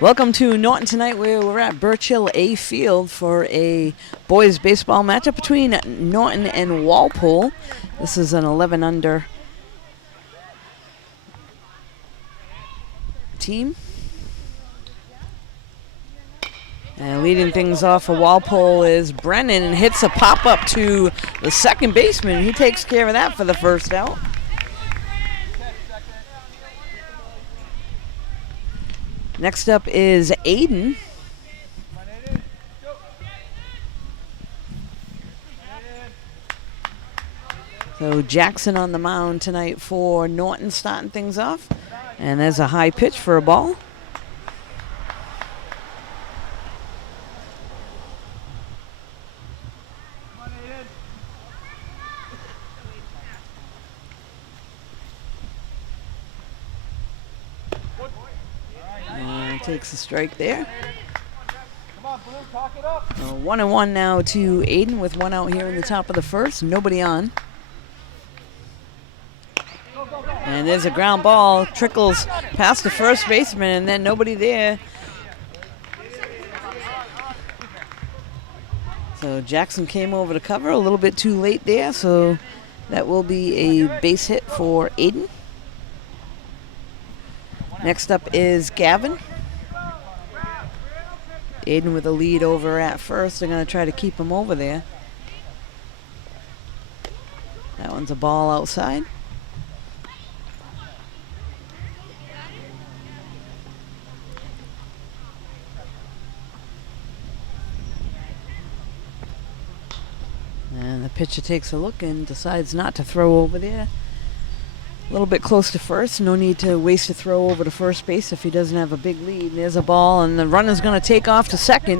Welcome to Norton tonight, where we're at Birch Hill A Field for a boys baseball matchup between Norton and Walpole. This is an 11 under team. And leading things off for Walpole is Brennan, and hits a pop-up to the second baseman. He takes care of that for the first out. Next up is Aiden. So Jackson on the mound tonight for Norton, starting things off. And there's a high pitch for a ball. Takes a strike there. 1-1 now to Aiden with one out here in the top of the first. Nobody on. And there's a ground ball. Trickles past the first baseman and then nobody there. So Jackson came over to cover a little bit too late there. So that will be a base hit for Aiden. Next up is Gavin. Aiden with a lead over at first. They're going to try to keep him over there. That one's a ball outside. And the pitcher takes a look and decides not to throw over there. A little bit close to first. No need to waste a throw over to first base if he doesn't have a big lead. There's a ball, and the runner's going to take off to second.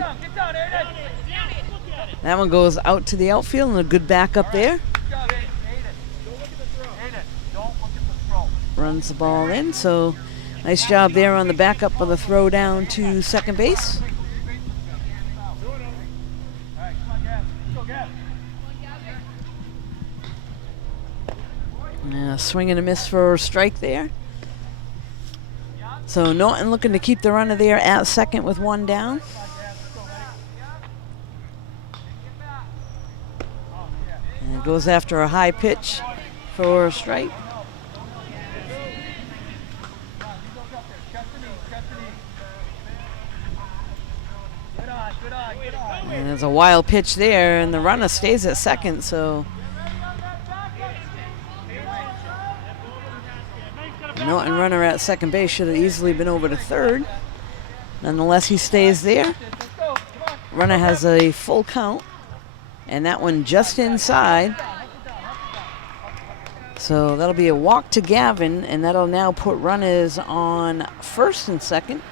That one goes out to the outfield, and a good backup there. Runs the ball in, so nice job there on the backup of the throw down to second base. Swing and a miss for a strike there. So Norton looking to keep the runner there at second with one down. And it goes after a high pitch for a strike. And there's a wild pitch there, and the runner stays at second, so Norton runner at second base should have easily been over to third. Nonetheless, he stays there. Runner has a full count, and that one just inside. So that'll be a walk to Gavin, and that'll now put runners on first and second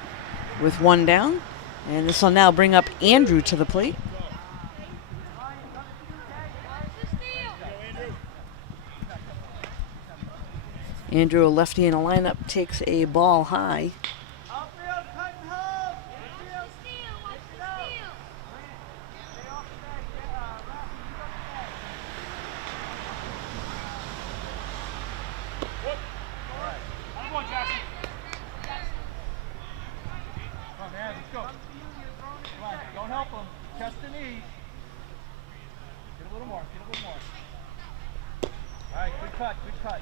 with one down. And this will now bring up Andrew to the plate. Andrew, a lefty in a lineup, takes a ball high. Don't help him. Test the knee. Get a little more. Get a little more. All right, good cut. Good cut.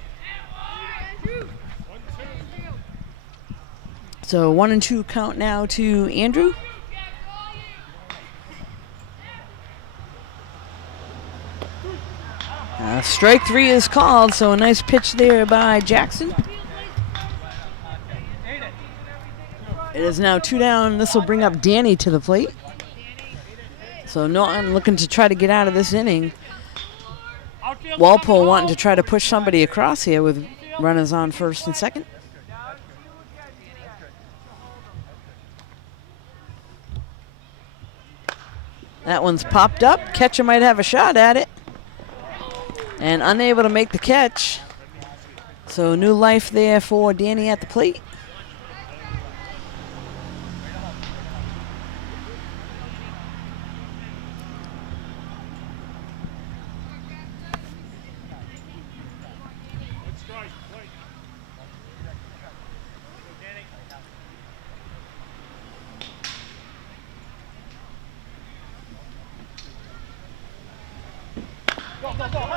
So 1-2 count now to Andrew. Strike three is called, so a nice pitch there by Jackson. It is now 2 down. This will bring up Danny to the plate. So Norton looking to try to get out of this inning. Walpole wanting to try to push somebody across here with runners on first and second. That one's popped up. Catcher might have a shot at it. And unable to make the catch. So new life there for Danny at the plate.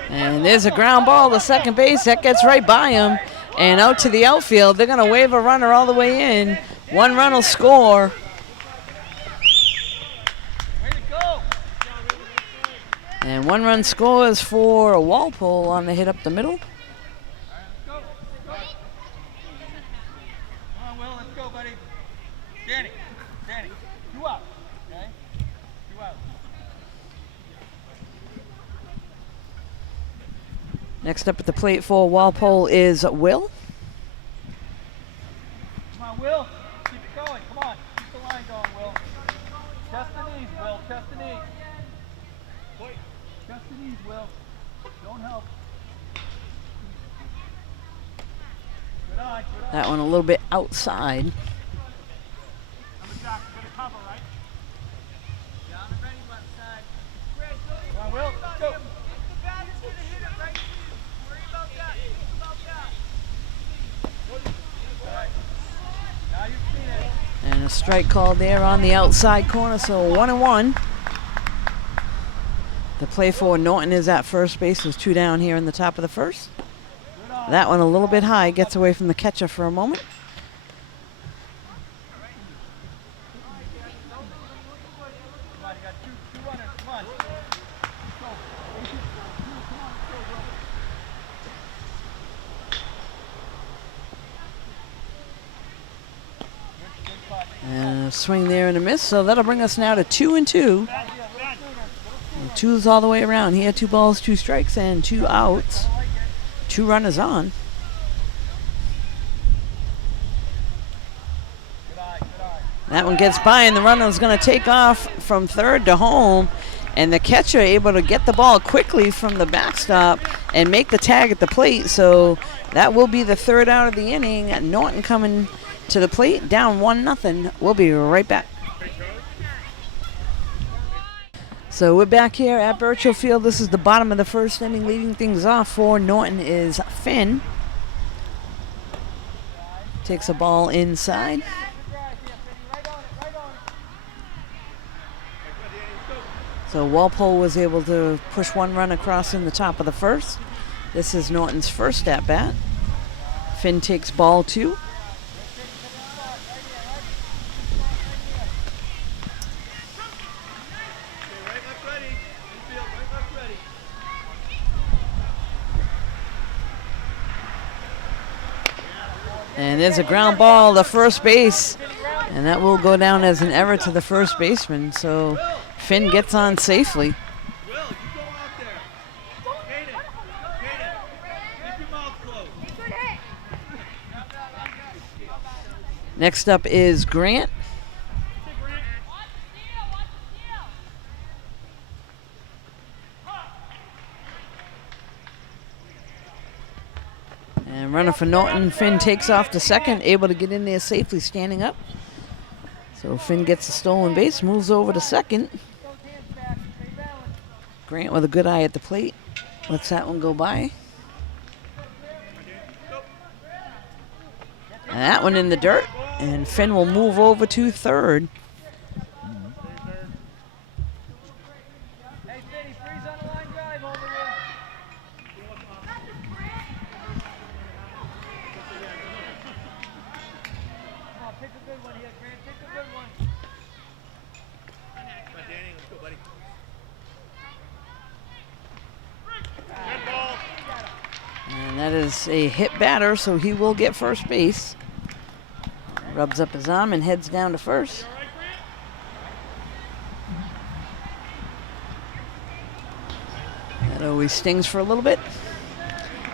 And there's a ground ball to second base. That gets right by him and out to the outfield. They're going to wave a runner all the way in. One run will score. Way to go. And one run scores for Walpole on the hit up the middle. All right, let's go. Come on, Will, let's go, buddy. Danny, 2 out, okay? 2 out. Next up at the plate for Walpole is Will. Come on, Will. Keep it going. Come on. Keep the line going, Will. Chest the knees, Will. Chest the knees. Chest the knees, Will. Don't help. Good eye. Good eye. That one a little bit outside. Number Jack, you got a cover, right? Yeah, I'm ready left side. Come on, Will. Let's go. The batter's going to hit it right to you. Worry about that. Think about that. All right. Now you've seen it. And a strike called there on the outside corner, so 1-1. The play for Norton is at first base. There's 2 down here in the top of the first. That one a little bit high, gets away from the catcher for a moment. Come on, you got two runners. Come on. Go. Good spot. And a swing there and a miss, so that'll bring us now to 2-2. And 2's all the way around here. 2 balls, 2 strikes, and 2 outs. 2 runners on. Good eye, good eye. That one gets by, and the runner's going to take off from third to home. And the catcher able to get the ball quickly from the backstop and make the tag at the plate. So that will be the 3rd out of the inning. Norton coming to the plate, down 1-0. We'll be right back. So we're back here at Birchall Field. This is the bottom of the first inning. Leading things off for Norton is Finn. Takes a ball inside. So Walpole was able to push 1 run across in the top of the first. This is Norton's first at bat. Finn takes ball 2. And there's a ground ball to first base, and that will go down as an error to the first baseman. So Finn gets on safely. Will, you go out there. Kaden, keep your mouth closed. Next up is Grant. And running for Norton, Finn takes off to second, able to get in there safely standing up. So Finn gets a stolen base, moves over to second. Grant with a good eye at the plate, lets that one go by. And that one in the dirt, and Finn will move over to third. Hey, Finny, freeze on the line drive over there. Come on, pick a good one here, Grant. Pick a good one. Come on, Danny. Let's go, buddy. Good ball. And that is a hit batter, so he will get first base. Rubs up his arm and heads down to first. That always stings for a little bit.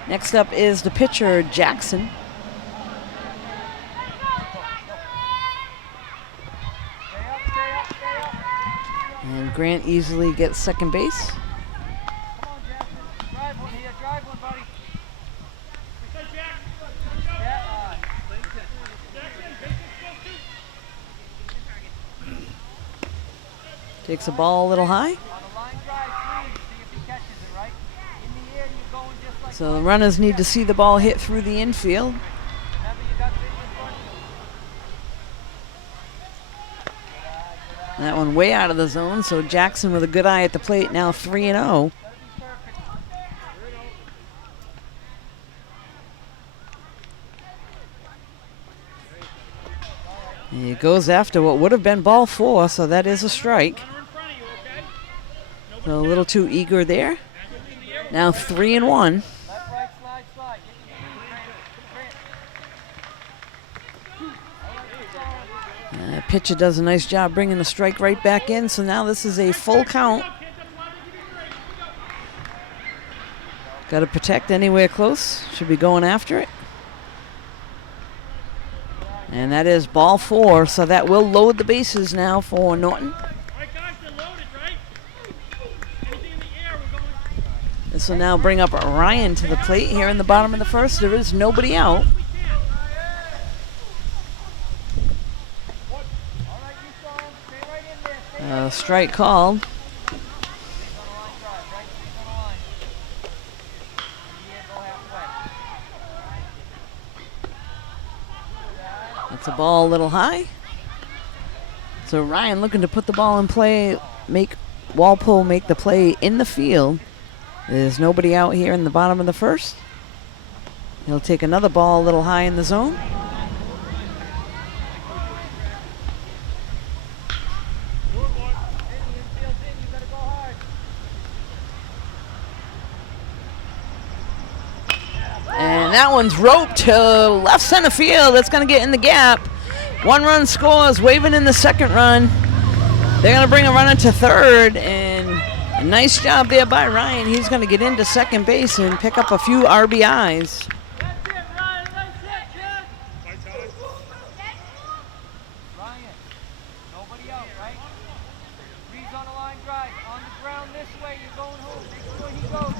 Next up is the pitcher, Jackson. And Grant easily gets second base. Come on, Jackson. Drive one here. Drive one, buddy. Takes a ball a little high. On the line drive, please. See if he catches it, right? In the air, you're going just like So the runners need to see the ball hit through the infield. Remember, you got Vinny in front of you. That one way out of the zone, so Jackson with a good eye at the plate, now 3-0. Gotta be perfect. He goes after what would have been ball 4, so that is a strike. So a little too eager there. Now 3-1. Left, right, slide, slide. Pitcher does a nice job bringing the strike right back in, so now this is a full count. Got to protect anywhere close. Should be going after it. And that is ball 4, so that will load the bases now for Norton. This will now bring up Ryan to the plate here in the bottom of the first. There is nobody out. Strike called. That's a ball a little high. So Ryan looking to put the ball in play, make Walpole make the play in the field. There's nobody out here in the bottom of the first. He'll take another ball a little high in the zone. And that one's roped to left center field. That's going to get in the gap. 1 run scores, waving in the second run. They're going to bring a runner to third, and a nice job there by Ryan. He's going to get into second base and pick up a few RBIs.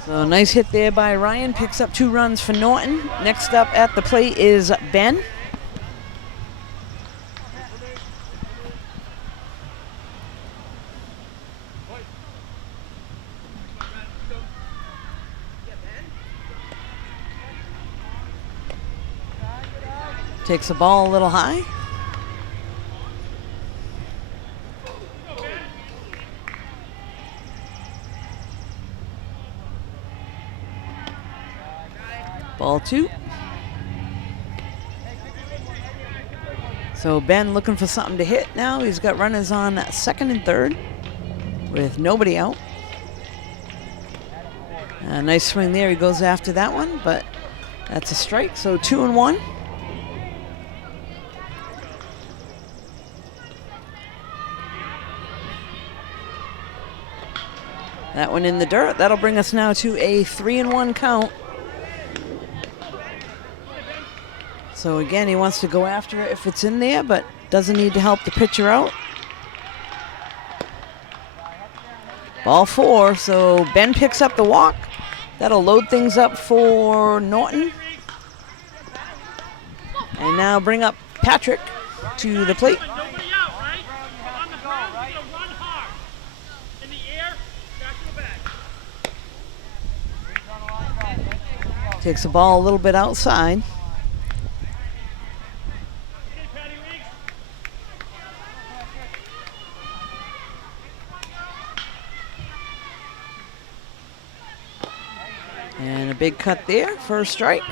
So a nice hit there by Ryan. Picks up 2 runs for Norton. Next up at the plate is Ben. Takes the ball a little high. Ball 2. So Ben looking for something to hit now. He's got runners on second and third with nobody out. A nice swing there. He goes after that one, but that's a strike. So 2-1. That one in the dirt. That'll bring us now to a 3-1 count. So again, he wants to go after it if it's in there, but doesn't need to help the pitcher out. Ball 4, so Ben picks up the walk. That'll load things up for Norton. And now bring up Patrick to the plate. Takes the ball a little bit outside. And a big cut there for a strike.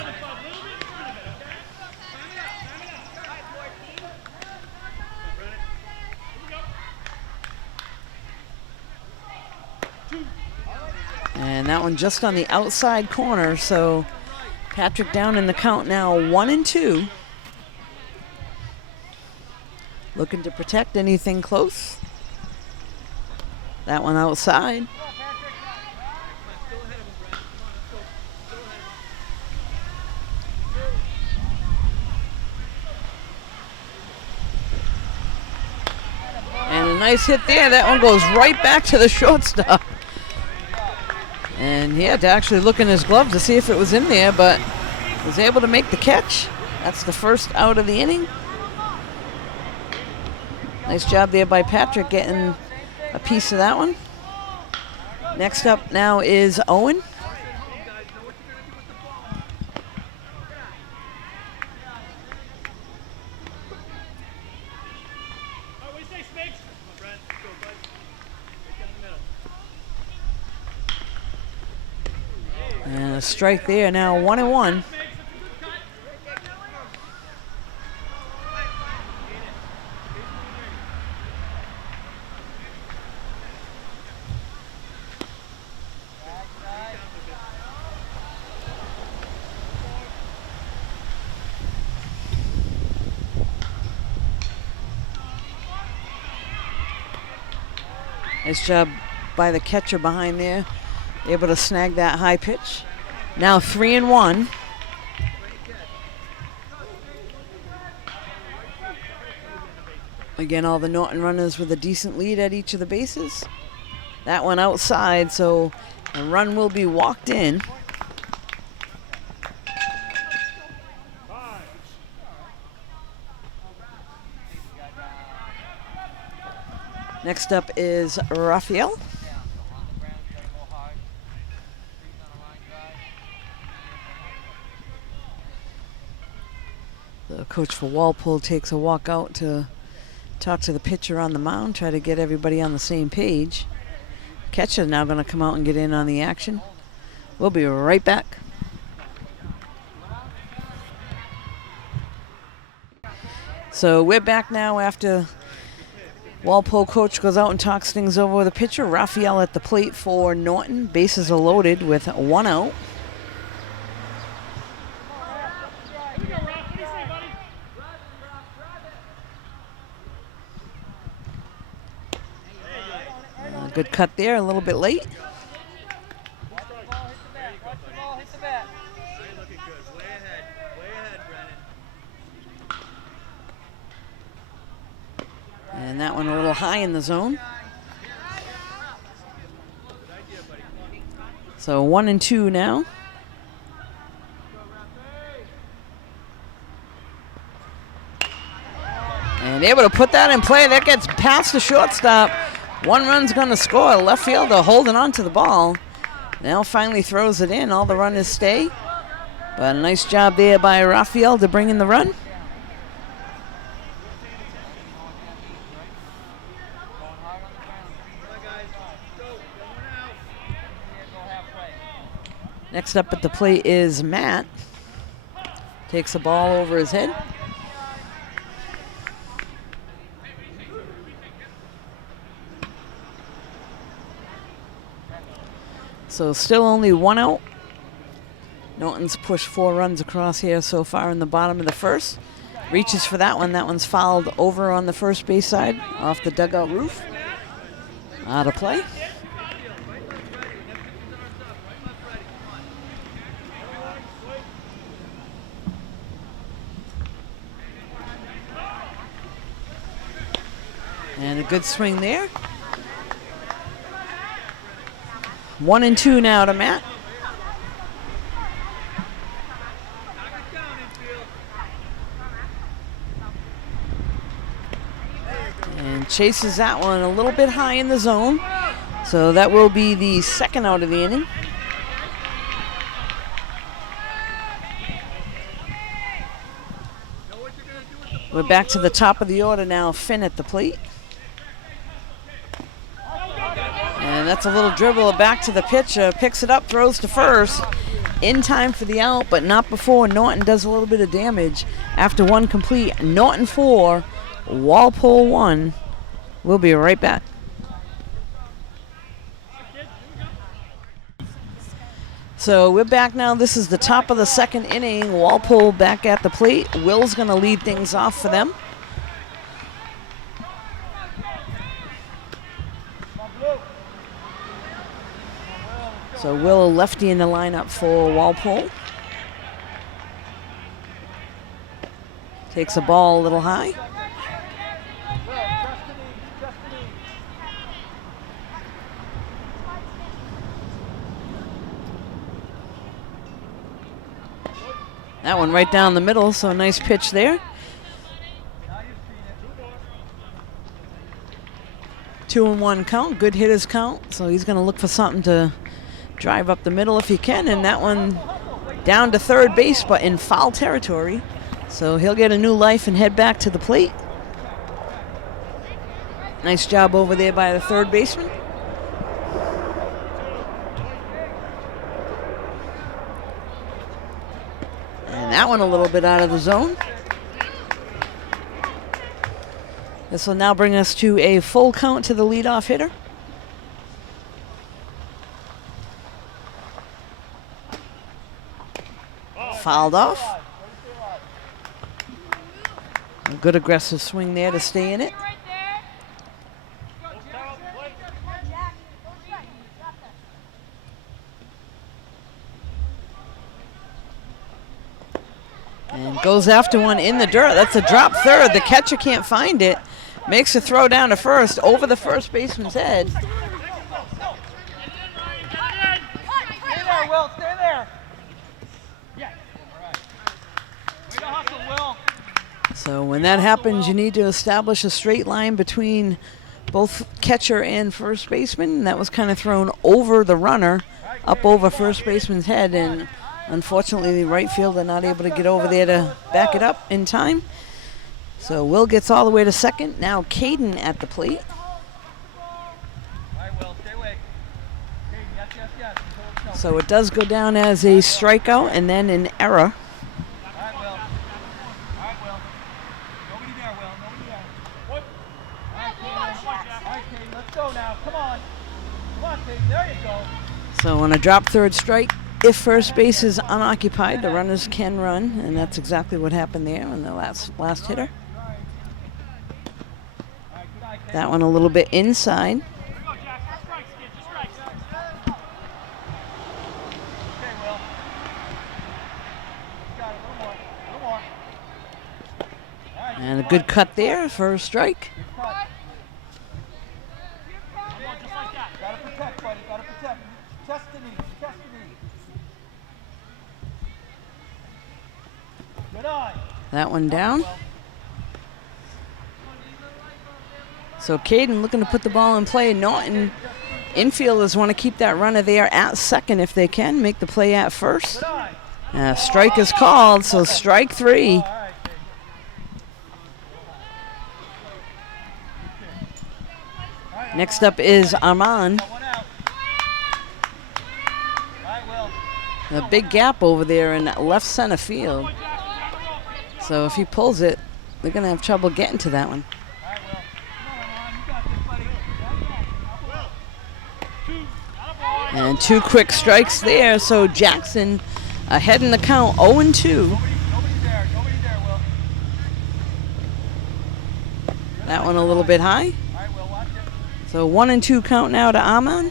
And that one just on the outside corner, so Patrick down in the count now, 1-2. Looking to protect anything close. That one outside. And a nice hit there. That one goes right back to the shortstop. And he had to actually look in his glove to see if it was in there, but was able to make the catch. That's the first out of the inning. Nice job there by Patrick getting a piece of that one. Next up now is Owen. And a strike there, now 1-1. Nice job by the catcher behind there, able to snag that high pitch. Now 3-1. Again, all the Norton runners with a decent lead at each of the bases. That one outside, so a run will be walked in. Next up is Raphael. The coach for Walpole takes a walk out to talk to the pitcher on the mound, try to get everybody on the same page. Catcher now going to come out and get in on the action. We'll be right back. So we're back now after Walpole coach goes out and talks things over with the pitcher. Raphael at the plate for Norton. Bases are loaded with 1 out. Good cut there, a little bit late. And that one a little high in the zone. So 1-2 now. And able to put that in play. That gets past the shortstop. 1 run's going to score. Left fielder holding on to the ball. Now finally throws it in. All the runners stay. But a nice job there by Raphael to bring in the run. Next up at the plate is Matt. Takes the ball over his head. So still only 1 out. Norton's pushed 4 runs across here so far in the bottom of the first. Reaches for that one. That one's fouled over on the first base side off the dugout roof. Out of play. And a good swing there. 1-2 now to Matt. And chases that one a little bit high in the zone. So that will be the second out of the inning. We're back to the top of the order now. Finn at the plate. And that's a little dribble back to the pitcher. Picks it up, throws to first. In time for the out, but not before Norton does a little bit of damage. After 1 complete, Norton 4, Walpole 1. We'll be right back. So we're back now. This is the top of the second inning. Walpole back at the plate. Will's going to lead things off for them. So Will, lefty in the lineup for Walpole. Takes a ball a little high. That one right down the middle, so a nice pitch there. 2-1 count, good hitters count, so he's going to look for something to drive up the middle if he can, and that one down to third base, but in foul territory. So he'll get a new life and head back to the plate. Nice job over there by the third baseman. And that one a little bit out of the zone. This will now bring us to a full count to the leadoff hitter. Fouled off. A good aggressive swing there to stay in it. Goes after one in the dirt. That's a drop third. The catcher can't find it. Makes a throw down to first over the first baseman's head. Stay there, Will. Stay there. Yeah. All right. Way to hustle, Will. So when that happens, you need to establish a straight line between both catcher and first baseman. And that was kind of thrown over the runner, up over first baseman's head, and unfortunately the right fielder not able to get over there to back it up in time. So Will gets all the way to second. Now Caden at the plate. All right, Will. Stay awake. Okay, yes. So it does go down as a strikeout and then an error. All right, Will. Nobody there, Will. Nobody there. What? All right, Katie. Let's go now. Come on, Katie. There you go. So on a drop third strike, if first base is unoccupied, the runners can run, and that's exactly what happened there on the last hitter. That one a little bit inside. Okay, Will. Got it. A little more. All right. And a good cut there for a strike. Good cut. Just like that. Gotta protect, buddy. Gotta protect. Chest to knee. Good eye. That one down. So Caden looking to put the ball in play. Norton infielders want to keep that runner there at second if they can. Make the play at first. Strike is called, so strike three. Next up is Armand. A big gap over there in left center field. So if he pulls it, they're going to have trouble getting to that one. And two quick strikes there, so Jackson ahead in the count, 0-2. Nobody there, Will. That one a little bit high. All right, Will, watch it. So 1-2 count now to Armand.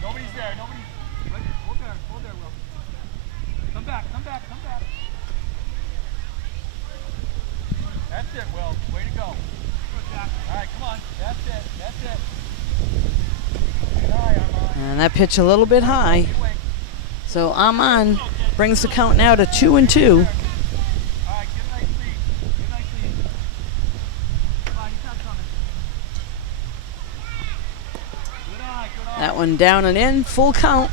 Nobody's there, Hold there, Will. Come back. That's it, Will. Way to go. All right, come on. That's it. Good eye, Armand. And that pitch a little bit high. So Armand brings the count now to 2-2. All right, give a nice lead. Come on, he's not coming. Good eye. That one down and in, full count.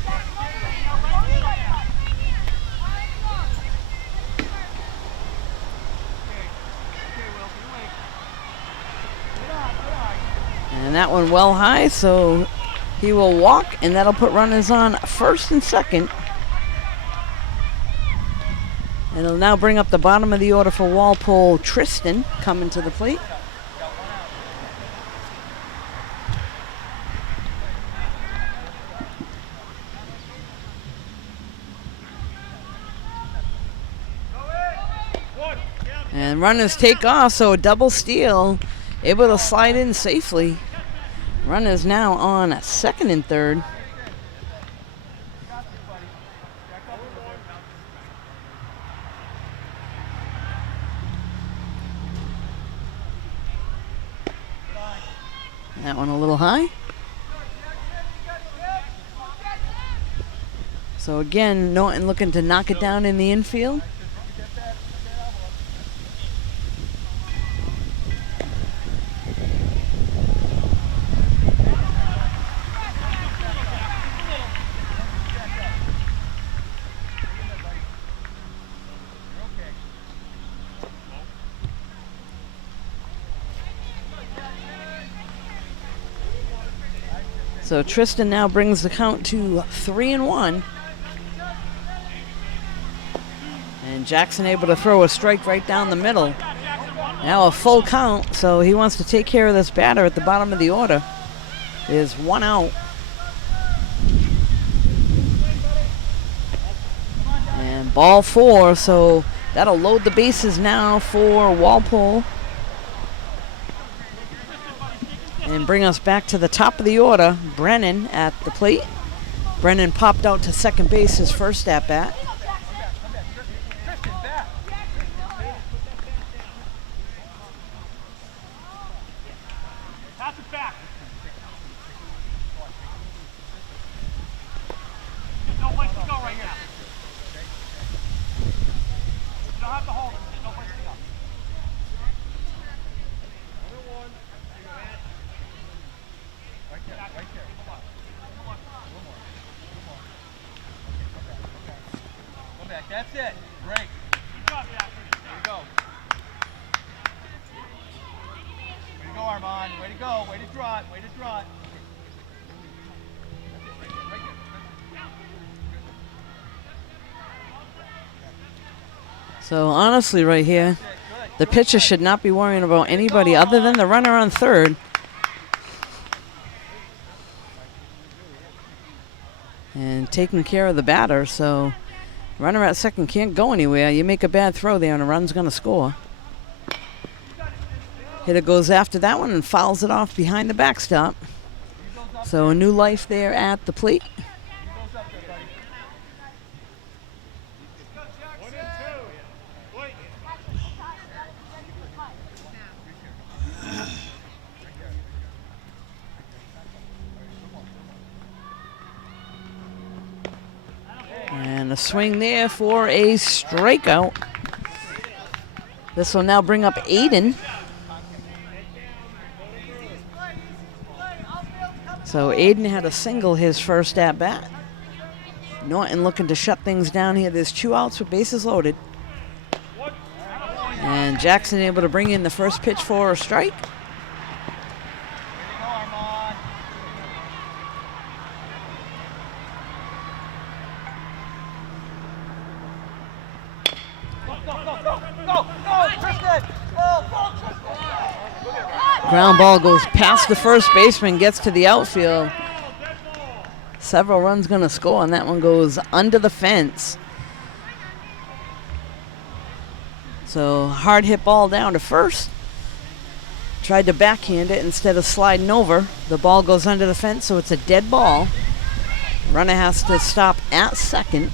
And that one well high, so he will walk, and that'll put runners on first and second. And it'll now bring up the bottom of the order for Walpole. Tristan coming to the plate. And runners take off, so a double steal, able to slide in safely. Runners now on second and third. That one a little high. So again, Norton looking to knock it down in the infield. So Tristan now brings the count to 3-1. And Jackson able to throw a strike right down the middle. Now a full count, so he wants to take care of this batter at the bottom of the order. There's one out. And ball four, so that'll load the bases now for Walpole. And bring us back to the top of the order. Brennan at the plate. Brennan popped out to second base his first at bat. Bounce it back. There's no place to go right now. You don't have to hold him. There's no place to go. Right there. Go back. That's it. Break. Good job, Jackson. There you go. Way to go, Armand. Way to go. Way to draw it. Way to draw it. That's it. Right there. So honestly, right here, the pitcher should not be worrying about anybody other than the runner on third. And taking care of the batter, so runner at second can't go anywhere. You make a bad throw there and a run's going to score. Hitter goes after that one and fouls it off behind the backstop. So a new life there at the plate. And a swing there for a strikeout. This will now bring up Aiden. So Aiden had a single his first at bat. Norton looking to shut things down here. There's 2 outs with bases loaded. And Jackson able to bring in the first pitch for a strike. Ground ball goes past the first baseman, gets to the outfield. Several runs going to score, and that one goes under the fence. So hard hit ball down to first. Tried to backhand it instead of sliding over. The ball goes under the fence, so it's a dead ball. Runner has to stop at second.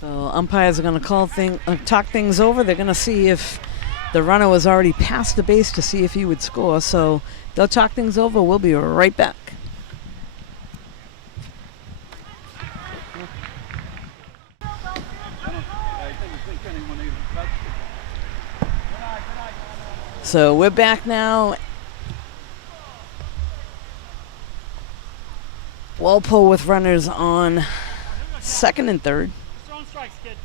So umpires are going to talk things over. They're going to see if the runner was already past the base to see if he would score. So they'll talk things over. We'll be right back. So we're back now. Walpole with runners on second and third. Throwing strikes, kid.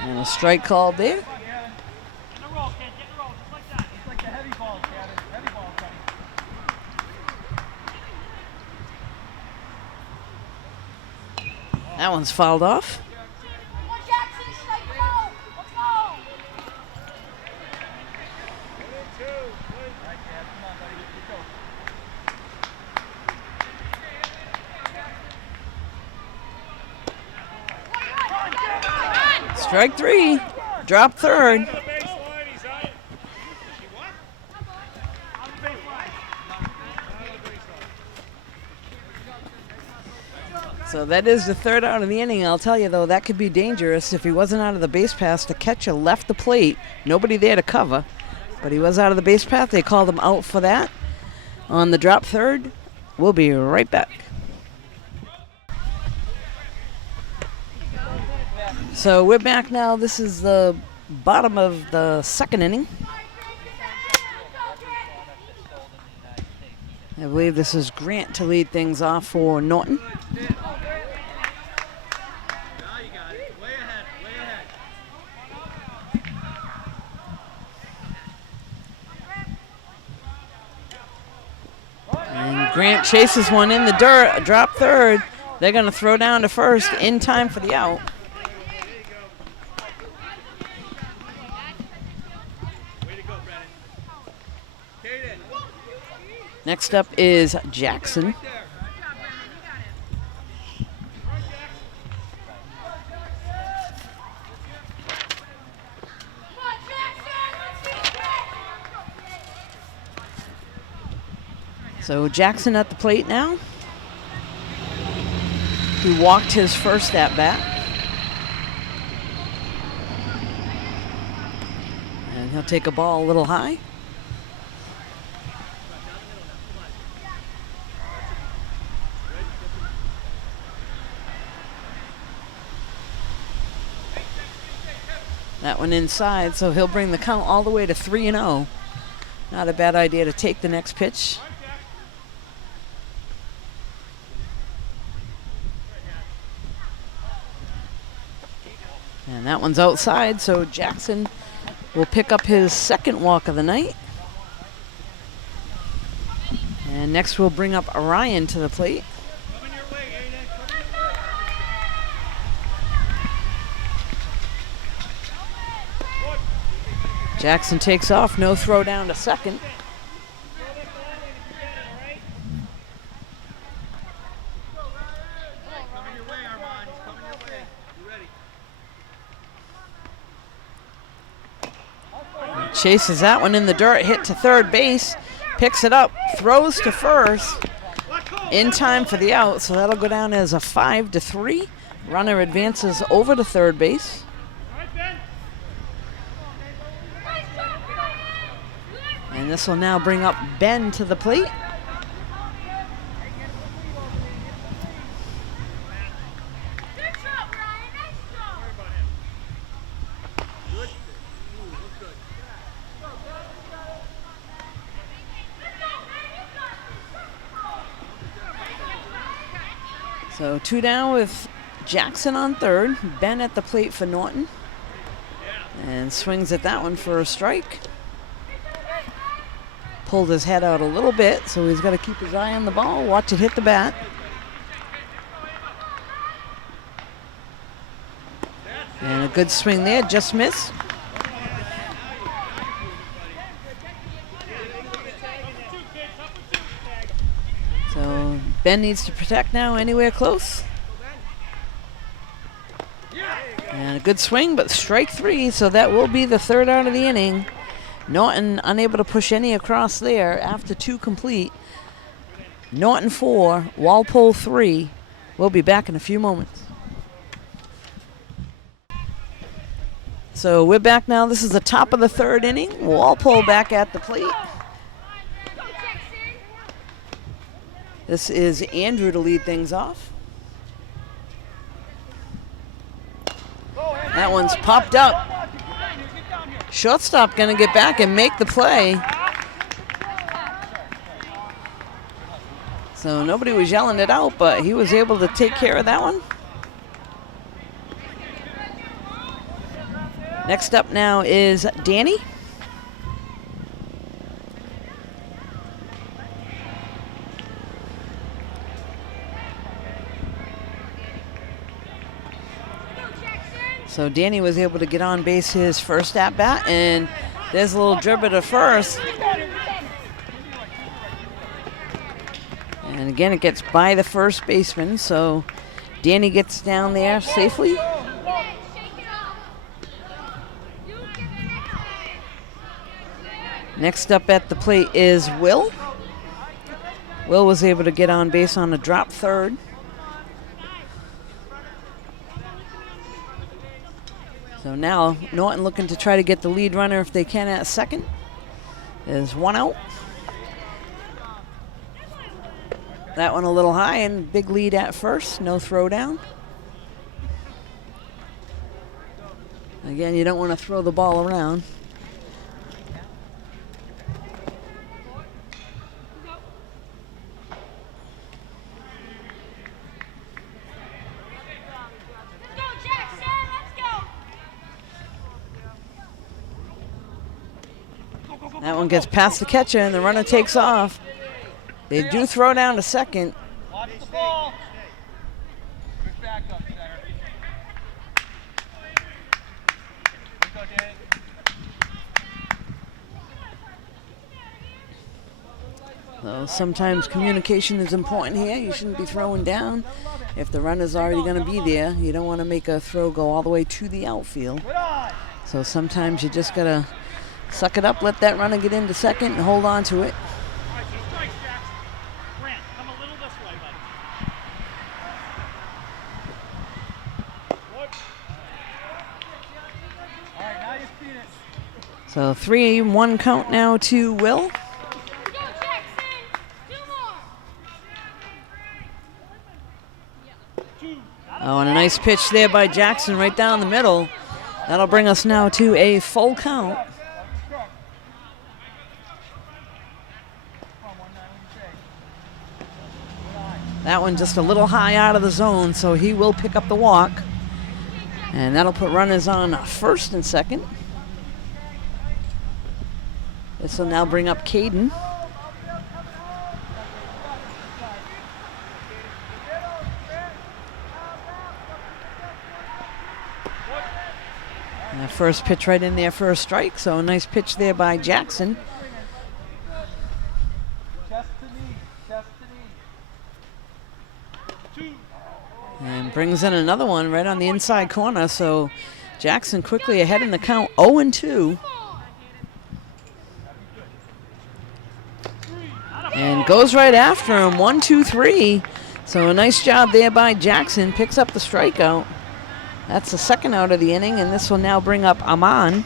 And a strike called there. Get in a roll, kid. Get in a roll, just like that. It's like the heavy balls, Gavin. Heavy balls, Gavin. That one's fouled off. Come on, Jackson, strike go. Let's go. All right, Gavin. Come on, buddy. Let's go. Strike 3. Drop third. So that is the third out of the inning. I'll tell you, though, that could be dangerous if he wasn't out of the base pass. The catcher left the plate. Nobody there to cover. But he was out of the base path. They called him out for that. On the drop third, we'll be right back. So we're back now. This is the bottom of the second inning. I believe this is Grant to lead things off for Norton. Now you got it. Way ahead. Way ahead. And Grant chases one in the dirt, drop third. They're going to throw down to first in time for the out. Next up is Jackson. So Jackson at the plate now. He walked his first at bat. And he'll take a ball a little high. That one inside, so he'll bring the count all the way to 3-0. Not a bad idea to take the next pitch. And that one's outside, so Jackson will pick up his second walk of the night. And next we'll bring up Orion to the plate. Jackson takes off, no throw down to second. Chases that one in the dirt, hit to third base, picks it up, throws to first, in time for the out, so that'll go down as a 5-3. Runner advances over to third base. And this will now bring up Ben to the plate. So 2 down with Jackson on third. Ben at the plate for Norton. And swings at that one for a strike. Pulled his head out a little bit, so he's got to keep his eye on the ball, watch it hit the bat. And a good swing there, just missed. So Ben needs to protect now, anywhere close. And a good swing, but strike 3, so that will be the third out of the inning. Norton unable to push any across there after 2 complete. Norton 4, Walpole 3. We'll be back in a few moments. So we're back now. This is the top of the third inning. Walpole back at the plate. This is Andrew to lead things off. That one's popped up. Shortstop going to get back and make the play. So nobody was yelling it out, but he was able to take care of that one. Next up now is Danny. So Danny was able to get on base his first at bat, and there's a little dribble to first. And again, it gets by the first baseman, so Danny gets down there safely. Next up at the plate is Will. Will was able to get on base on a drop third. So now Norton looking to try to get the lead runner if they can at second. There's 1 out. That one a little high and big lead at first, no throw down. Again, you don't want to throw the ball around. That one gets past the catcher and the runner takes off. They do throw down to second. Watch the ball. Good backup, center. Good go, Danny. So sometimes communication is important here. You shouldn't be throwing down. If the runner's already going to be there, you don't want to make a throw go all the way to the outfield. So sometimes you just got to suck it up, let that runner get into second, and hold on to it. So 3-1 count now to Will. Go, Jackson. 2 more. Oh, and a nice pitch there by Jackson right down the middle. That'll bring us now to a full count. That one just a little high out of the zone, so he will pick up the walk. And that'll put runners on first and second. This will now bring up Caden. And the first pitch right in there for a strike, so a nice pitch there by Jackson. And brings in another one right on the inside corner, so Jackson quickly ahead in the count, 0-2. And goes right after him, 1-2-3. So a nice job there by Jackson, picks up the strikeout. That's the second out of the inning, and this will now bring up Amon.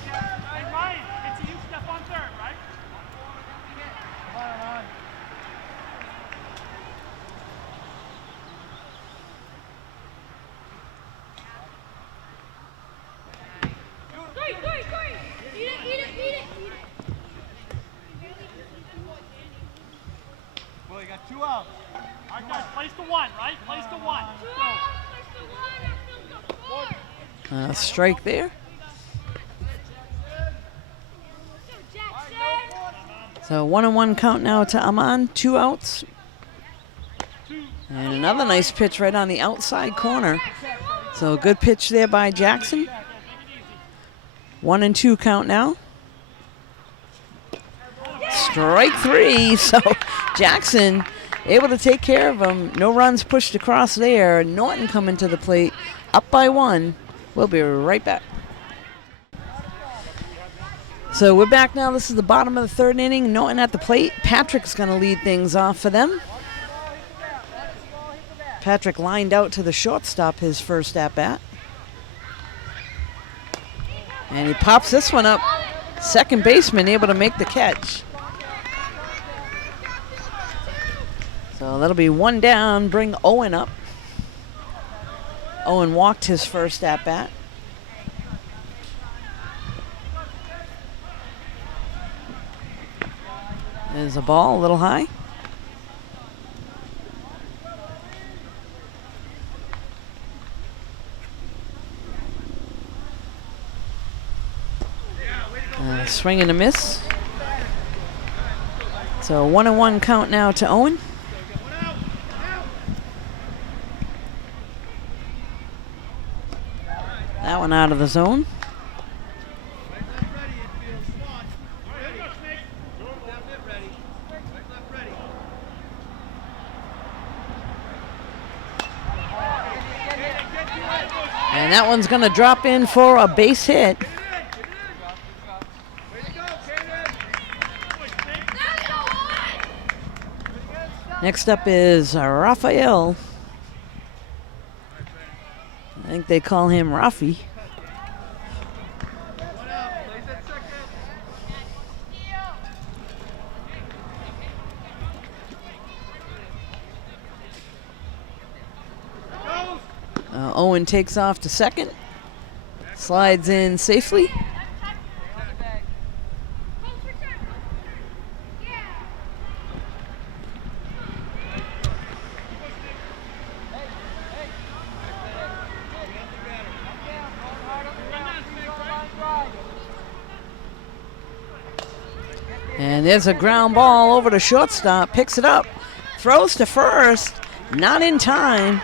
Strike there. So 1-1 count now to Amon, 2 outs. And another nice pitch right on the outside corner. So good pitch there by Jackson. 1-2 count now. Strike 3. So Jackson able to take care of him. No runs pushed across there. Norton coming to the plate, up by 1. We'll be right back. So we're back now. This is the bottom of the third inning. Norton at the plate. Patrick's going to lead things off for them. Patrick lined out to the shortstop his first at-bat. And he pops this one up. Second baseman able to make the catch. So that'll be 1 down. Bring Owen up. Owen walked his first at-bat. There's a ball, a little high. Swing and a miss. So 1-1 count now to Owen. That one out of the zone. And that one's going to drop in for a base hit. Next up is Raphael. I think they call him Rafi. Owen takes off to second. Slides in safely. And there's a ground ball over to shortstop. Picks it up. Throws to first. Not in time.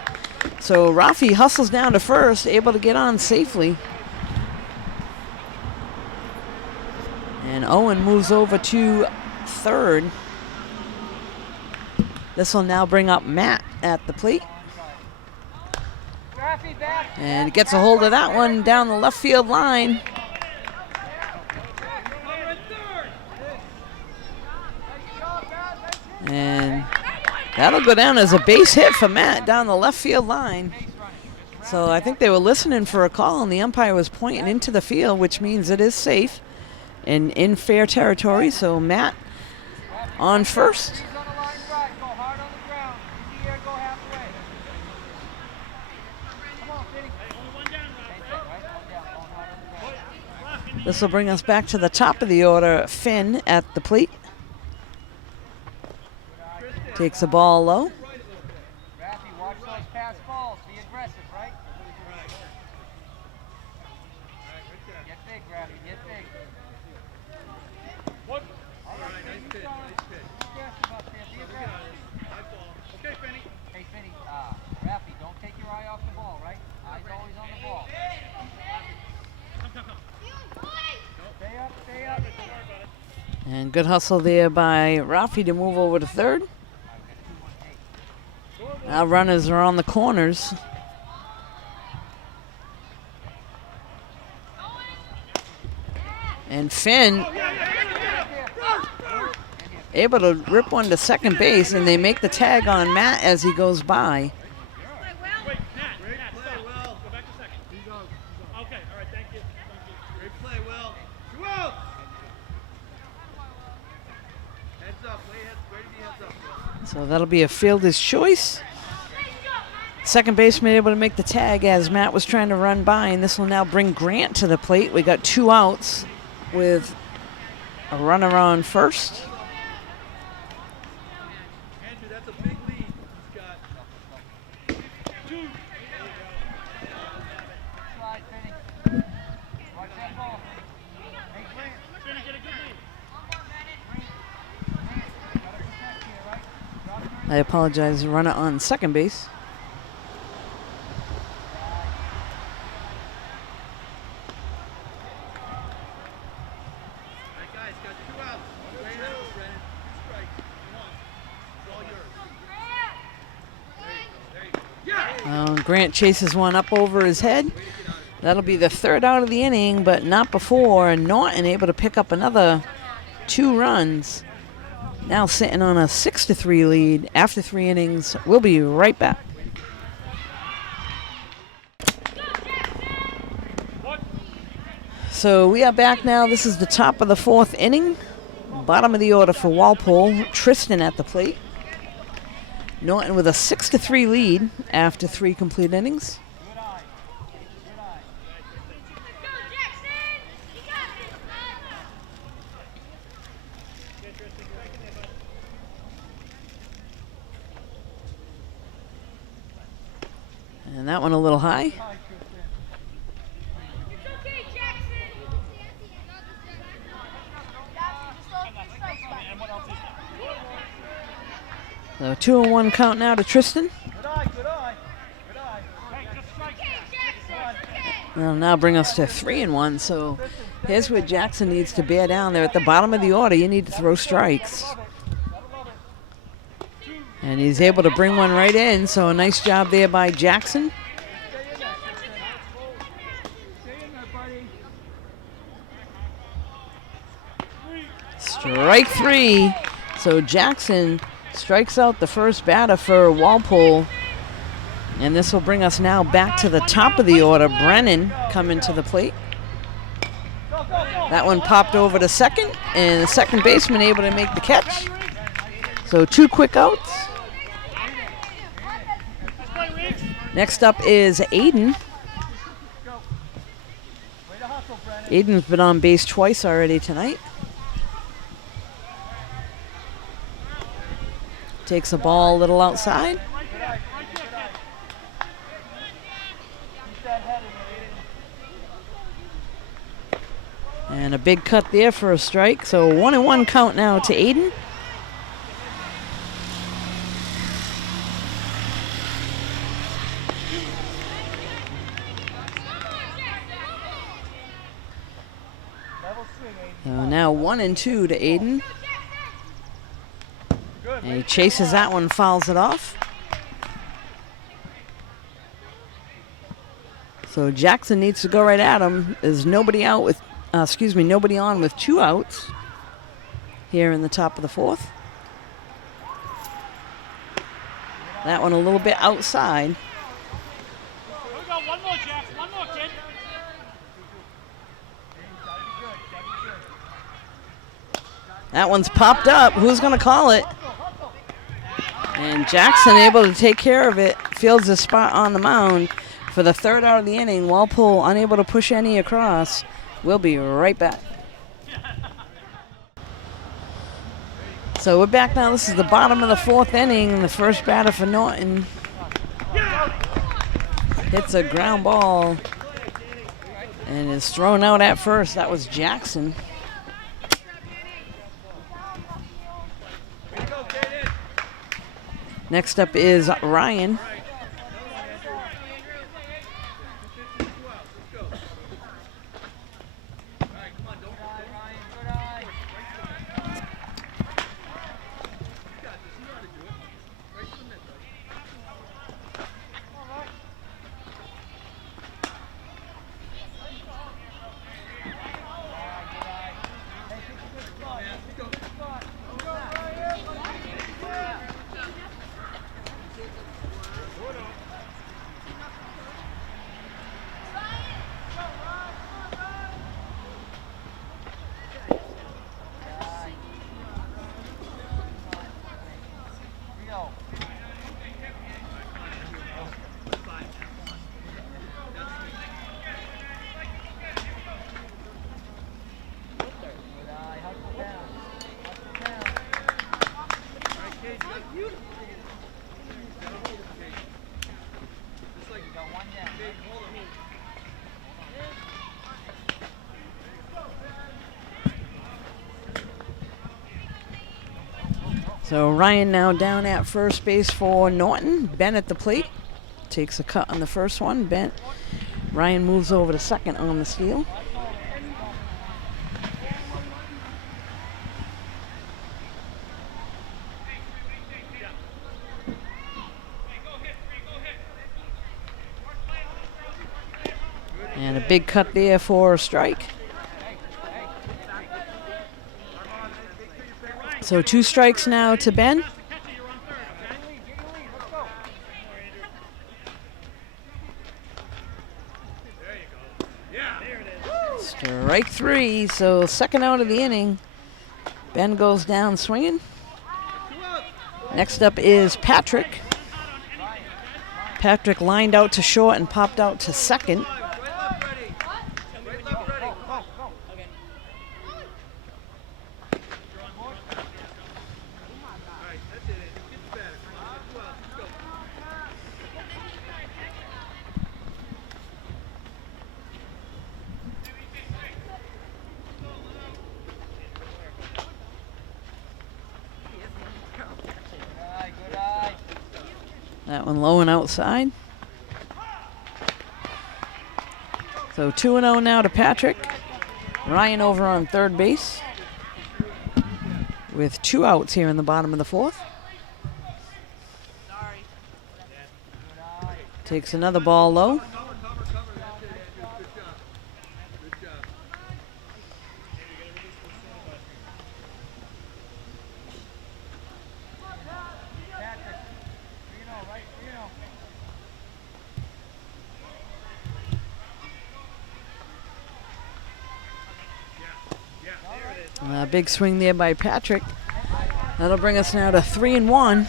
So Rafi hustles down to first, able to get on safely. And Owen moves over to third. This will now bring up Matt at the plate. And gets a hold of that one down the left field line. And that'll go down as a base hit for Matt down the left field line. So I think they were listening for a call, and the umpire was pointing into the field, which means it is safe. and in fair territory. So Matt on first. Knees on the line right. Go hard on the ground. In the air, go halfway. Come on, Finny. Only one down, Same thing, right? One down. Going hard on the ground. This will bring us back to the top of the order. Finn at the plate. Takes the ball low. Raffy, watch those pass balls. Be aggressive, right? Get big, Raffy. Get big. What? All right, nice pitch. Be aggressive up there. Be aggressive. Okay, Penny. Hey, Finny. Raffy, don't take your eye off the ball, right? Eyes always on the ball. Stay up, stay up. And good hustle there by Rafi to move over to third. Now runners are on the corners. And Finn able to rip one to second base, and they make the tag on Matt as he goes by. Wait, Matt, stop. Go back to second. Okay, all right, thank you. Great play, Will. 2 outs. Heads up, way to be heads up. So that'll be a fielder's choice. Second baseman able to make the tag as Matt was trying to run by, and this will now bring Grant to the plate. We got 2 outs with a runner on first. Andrew, that's a big lead he's got. 2. Slide, Finny. Watch that ball. Hey, Grant. Finny, get a good lead. Gotta protect here, right? Drop her in. I apologize, runner on second base. That guy's got 2 outs. Great handle, Brennan. 2 strikes. Come on. It's all yours. There you go. Yeah! Grant chases one up over his head. That'll be the third out of the inning, but not before Norton able to pick up another 2 runs. Now sitting on a 6-3 lead after 3 innings. We'll be right back. So we are back now. This is the top of the 4th inning. Bottom of the order for Walpole. Tristan at the plate. Norton with a 6-3 lead after 3 complete innings. Good eye. Good eye. Go, Jackson! You got And that one a little high. It's okay, Jackson! And what else is there? So 2-1 count now to Tristan. Good eye, good eye. Good eye. Hey, just strike that. That'll now bring us to 3-1. So here's where Jackson needs to bear down. There at the bottom of the order. You need to throw strikes. And he's able to bring one right in. So a nice job there by Jackson. Stay in there, buddy. Strike 3. So Jackson strikes out the first batter for Walpole. And this will bring us now back to the top of the order. Brennan coming to the plate. That one popped over to second, and the second baseman able to make the catch. So 2 quick outs. Next up is Aiden. Aiden's been on base twice already tonight. Takes the ball a little outside. And a big cut there for a strike. So 1-1 count now to Aiden. So now 1-2 to Aiden. And he chases that one, fouls it off. So Jackson needs to go right at him. There's nobody out with, nobody on with 2 outs here in the top of the 4th. That one a little bit outside. Here we go, one more, Jack. One more, kid. That one's popped up. Who's going to call it? And Jackson able to take care of it. Fields his spot on the mound for the third out of the inning. Walpole unable to push any across. We'll be right back. So we're back now. This is the bottom of the fourth inning. The first batter for Norton hits a ground ball and is thrown out at first. That was Jackson. Next up is Ryan. So Ryan now down at first base for Norton. Ben at the plate. Takes a cut on the first one. Ryan moves over to second on the steal. And a big cut there for a strike. So 2 strikes now to Ben. Strike 3, so second out of the inning. Ben goes down swinging. Next up is Patrick. Patrick lined out to short and popped out to second. That one low and outside. So 2-0 now to Patrick. Ryan over on third base with 2 outs here in the bottom of the fourth. Takes another ball low. Big swing there by Patrick. That'll bring us now to 3-1.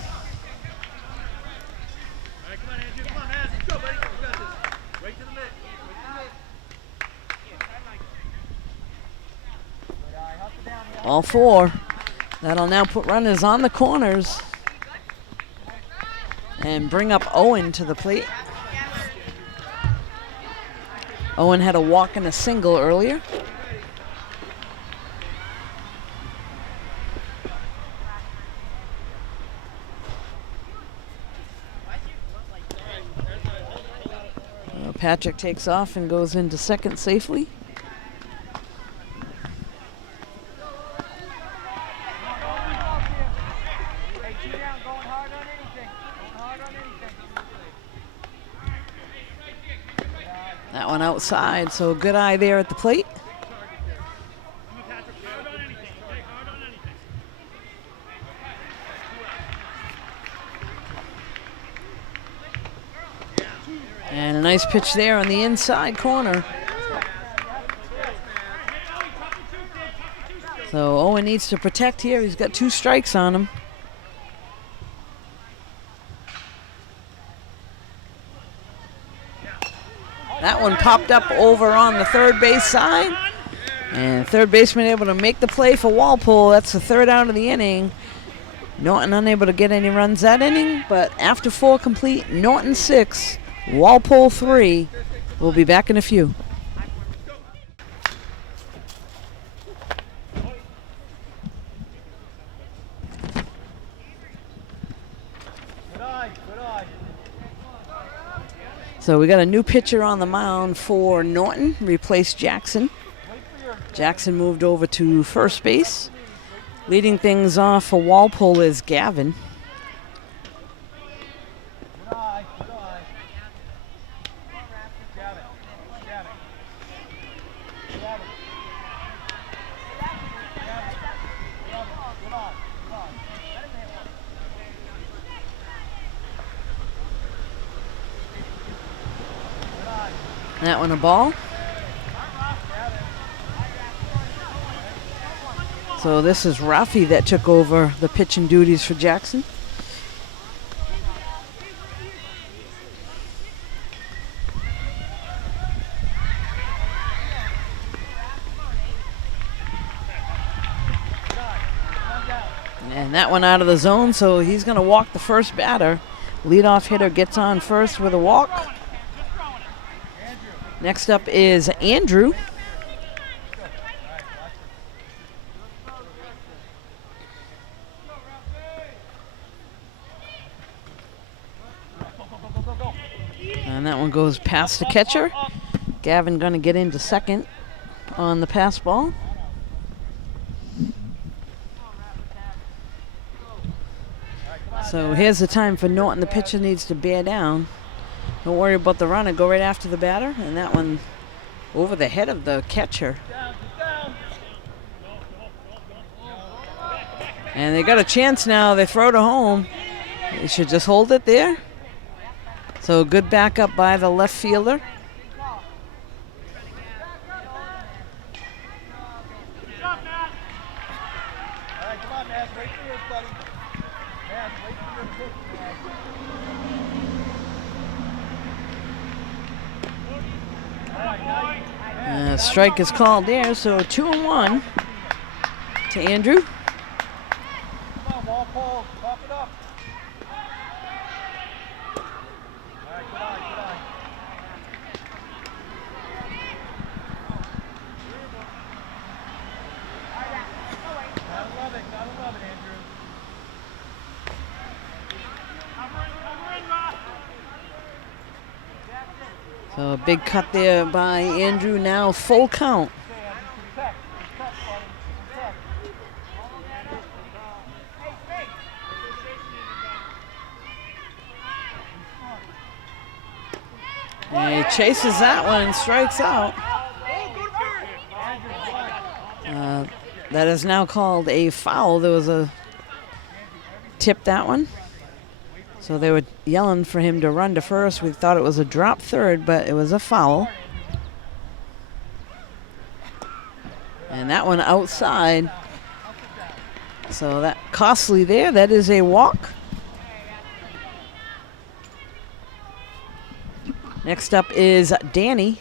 All 4. That'll now put runners on the corners and bring up Owen to the plate. Owen had a walk and a single earlier. Patrick takes off and goes into second safely. That one outside, so good eye there at the plate. And a nice pitch there on the inside corner. So Owen needs to protect here. He's got 2 strikes on him. That one popped up over on the third base side. And third baseman able to make the play for Walpole. That's the 3rd out of the inning. Norton unable to get any runs that inning, but after 4 complete, Norton 6, Walpole 3. We'll be back in a few. So we got a new pitcher on the mound for Norton, replaced Jackson. Jackson moved over to first base. Leading things off for Walpole is Gavin. That one a ball. So this is Rafi that took over the pitching duties for Jackson. And that one out of the zone, so he's going to walk the first batter. Leadoff hitter gets on first with a walk. Next up is Andrew. And that one goes past the catcher. Gavin going to get into second on the pass ball. So here's the time for Norton. The pitcher needs to bear down. Don't worry about the runner. Go right after the batter. And that one over the head of the catcher. And they got a chance now. They throw to home. They should just hold it there. So good backup by the left fielder. Strike is called there, so 2-1 to Andrew. Come on, Walpole, pop it up. All right, good eye, good eye. Gotta love it, Andrew. So a big cut there by Andrew, now full count. And he chases that one and strikes out. That is now called a foul. There was a tip that one. So they were yelling for him to run to first. We thought it was a drop third, but it was a foul. And that one outside. So that costly there. That is a walk. Next up is Danny.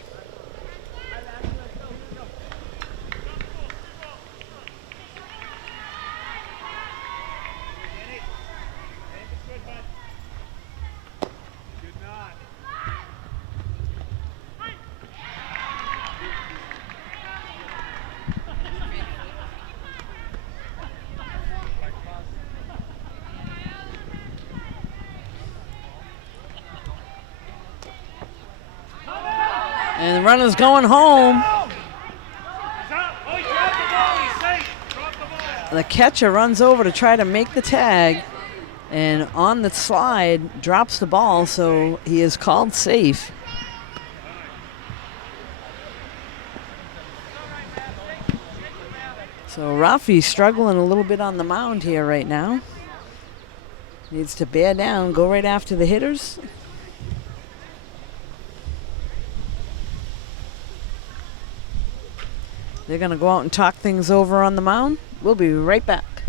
And the runner's going home. The catcher runs over to try to make the tag, and on the slide drops the ball, so he is called safe. So Rafi's struggling a little bit on the mound here right now. Needs to bear down, go right after the hitters. They're going to go out and talk things over on the mound. We'll be right back.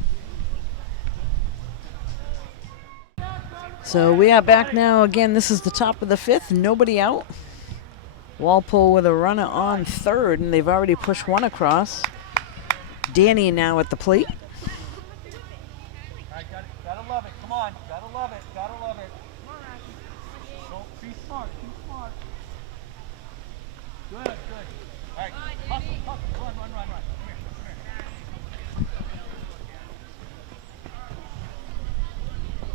So we are back now. Again, this is the top of the 5th. Nobody out. Walpole with a runner on third, and they've already pushed one across. Danny now at the plate. All right, gotta love it. Come on, gotta love it. Gotta love it. Don't be smart. Be smart. Good, good. All right, hustle, hustle. Run.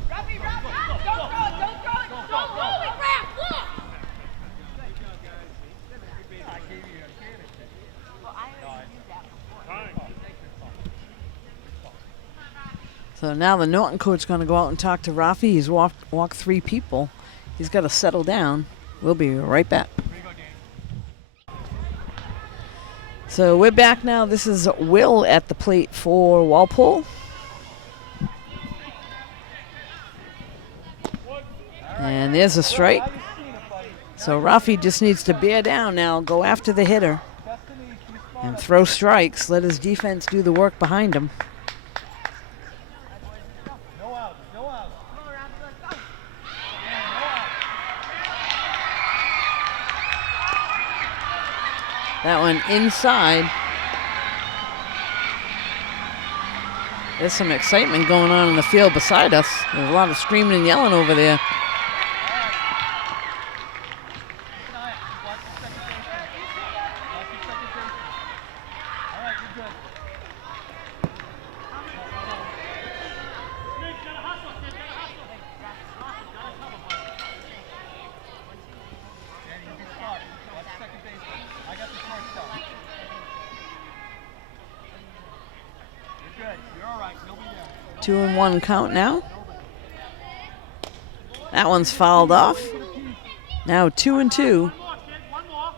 Come here, Robbie, don't throw it, don't roll it, Raph, look! I gave it. Well, I already knew that before. So now the Norton coach going to go out and talk to Rafi. He's walked 3 people. He's got to settle down. We'll be right back. So we're back now. This is Will at the plate for Walpole. And there's a strike. So Rafi just needs to bear down now, go after the hitter, and throw strikes. Let his defense do the work behind him. No out. That one inside. There's some excitement going on in the field beside us. There's a lot of screaming and yelling over there. You're all right. You'll be there. 2-1 count now. That one's fouled off. Now 2-2. One more.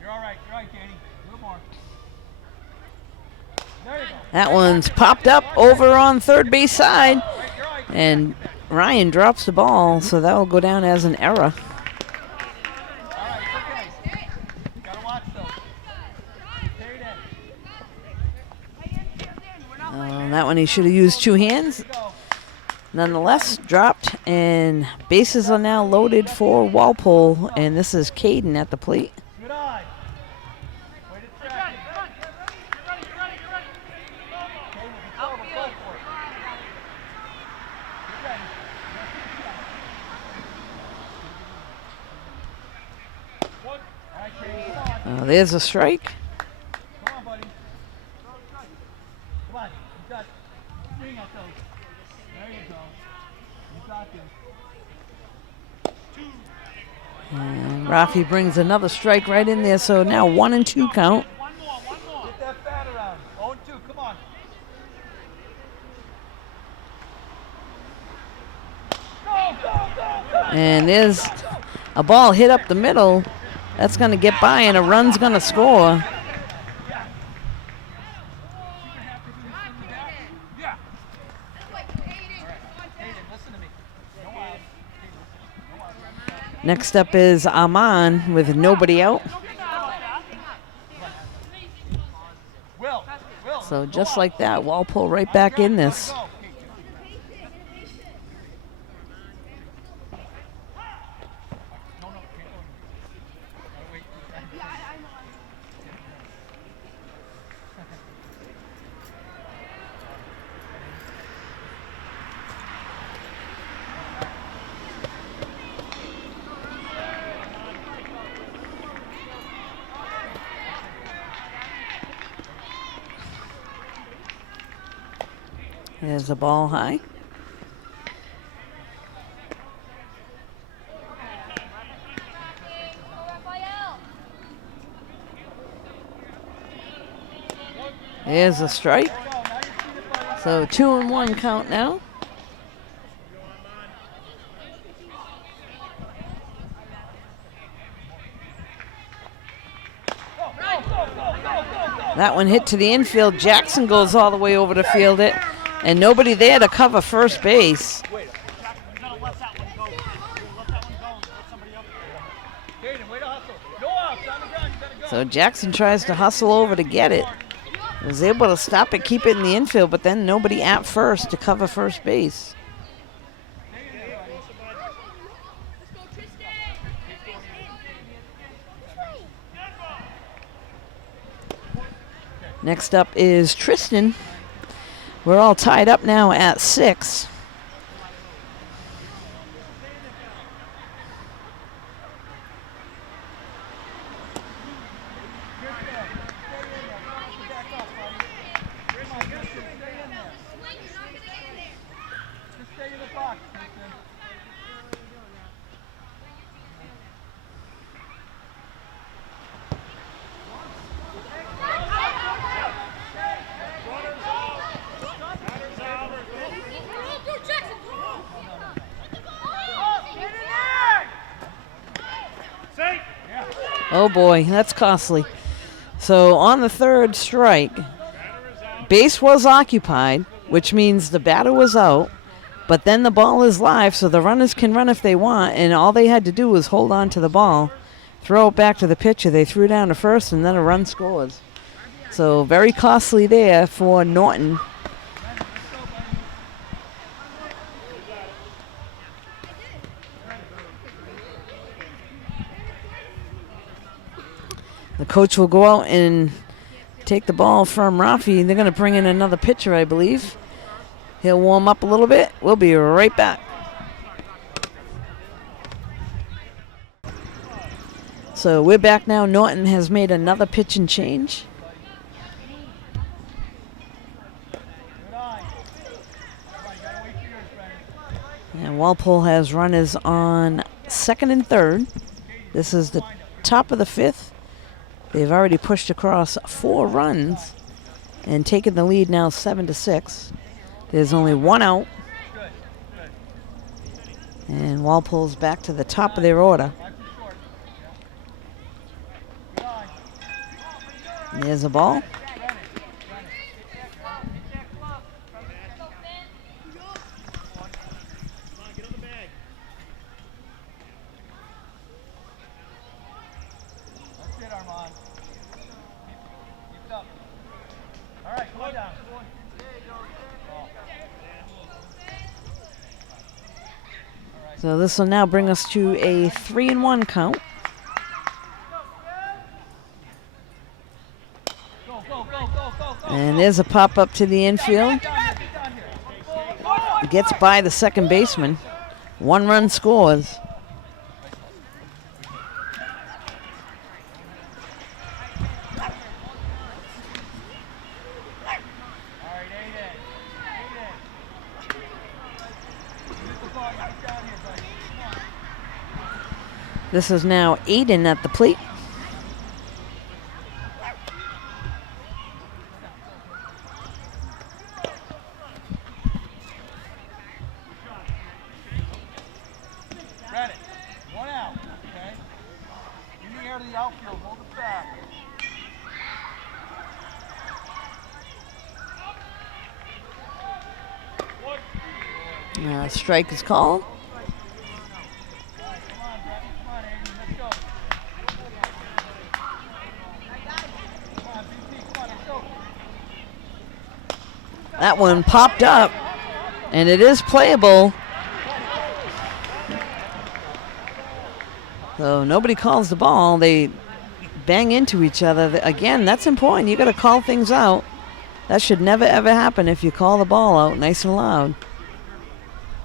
You're all right, Danny. A little more. There you go. That one's popped up over on third base side. And Ryan drops the ball, so that will go down as an error. All right, it's okay. Gotta watch though. Carry that. That one he should have used 2 hands. Nonetheless, dropped, and bases are now loaded for Walpole, and this is Caden at the plate. Good eye. Way to track it. There's a strike. Come on, buddy. Come on. You got swing at those. There you go. You got this. And Rafi brings another strike right in there, so now 1-2 count. One more. Get that bat around. 0-2. Come on. Go. And there's a ball hit up the middle. That's going to get by, and a run's going to score. Next up is Aman with nobody out. So just like that, Walpole right back in this. There's the ball high. There's a strike. So 2-1 count now. That one hit to the infield. Jackson goes all the way over to field it, and nobody there to cover first base. So Jackson tries to hustle over to get it. Was able to stop it, keep it in the infield, but then nobody at first to cover first base. Next up is Tristan. We're all tied up now at 6. Oh boy, that's costly. So on the third strike, base was occupied, which means the batter was out, but then the ball is live, so the runners can run if they want, and all they had to do was hold on to the ball, throw it back to the pitcher. They threw down to first, and then a run scores. So very costly there for Norton. The coach will go out and take the ball from Rafi. They're going to bring in another pitcher, I believe. He'll warm up a little bit. We'll be right back. So we're back now. Norton has made another pitch and change. And Walpole has runners on second and third. This is the top of the 5th. They've already pushed across 4 runs and taken the lead now 7-6. There's only 1 out. And Walpole's back to the top of their order. And there's a ball. So this will now bring us to a 3-1 count. And there's a pop up to the infield. It gets by the second baseman. 1 run scores. This is now Aiden at the plate. Ready. 1 out. Okay. In the air to the outfield. Hold it back. Strike is called. That one popped up, and it is playable. So nobody calls the ball. They bang into each other. Again, that's important. You got to call things out. That should never, ever happen if you call the ball out nice and loud.